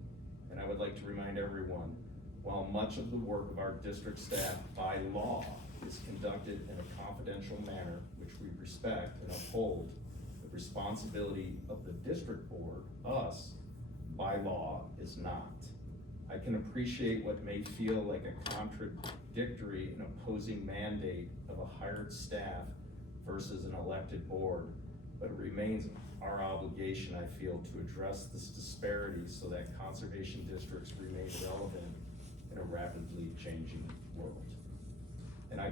And I would like to remind everyone, while much of the work of our district staff by law is conducted in a confidential manner, which we respect and uphold, the responsibility of the district board, us, by law, is not. I can appreciate what may feel like a contradictory and opposing mandate of a hired staff versus an elected board, but it remains our obligation, I feel, to address this disparity so that conservation districts remain relevant in a rapidly changing world. And I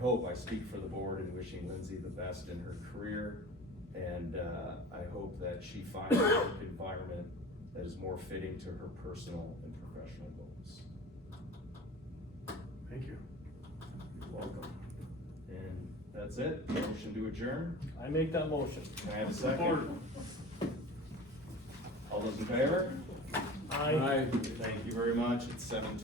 hope I speak for the board in wishing Lindsay the best in her career, and I hope that she finds a work environment that is more fitting to her personal and professional goals. Thank you. You're welcome. And that's it. Motion to adjourn. I make that motion. Can I have a second? All those in favor? Aye. Thank you very much. It's 7:20.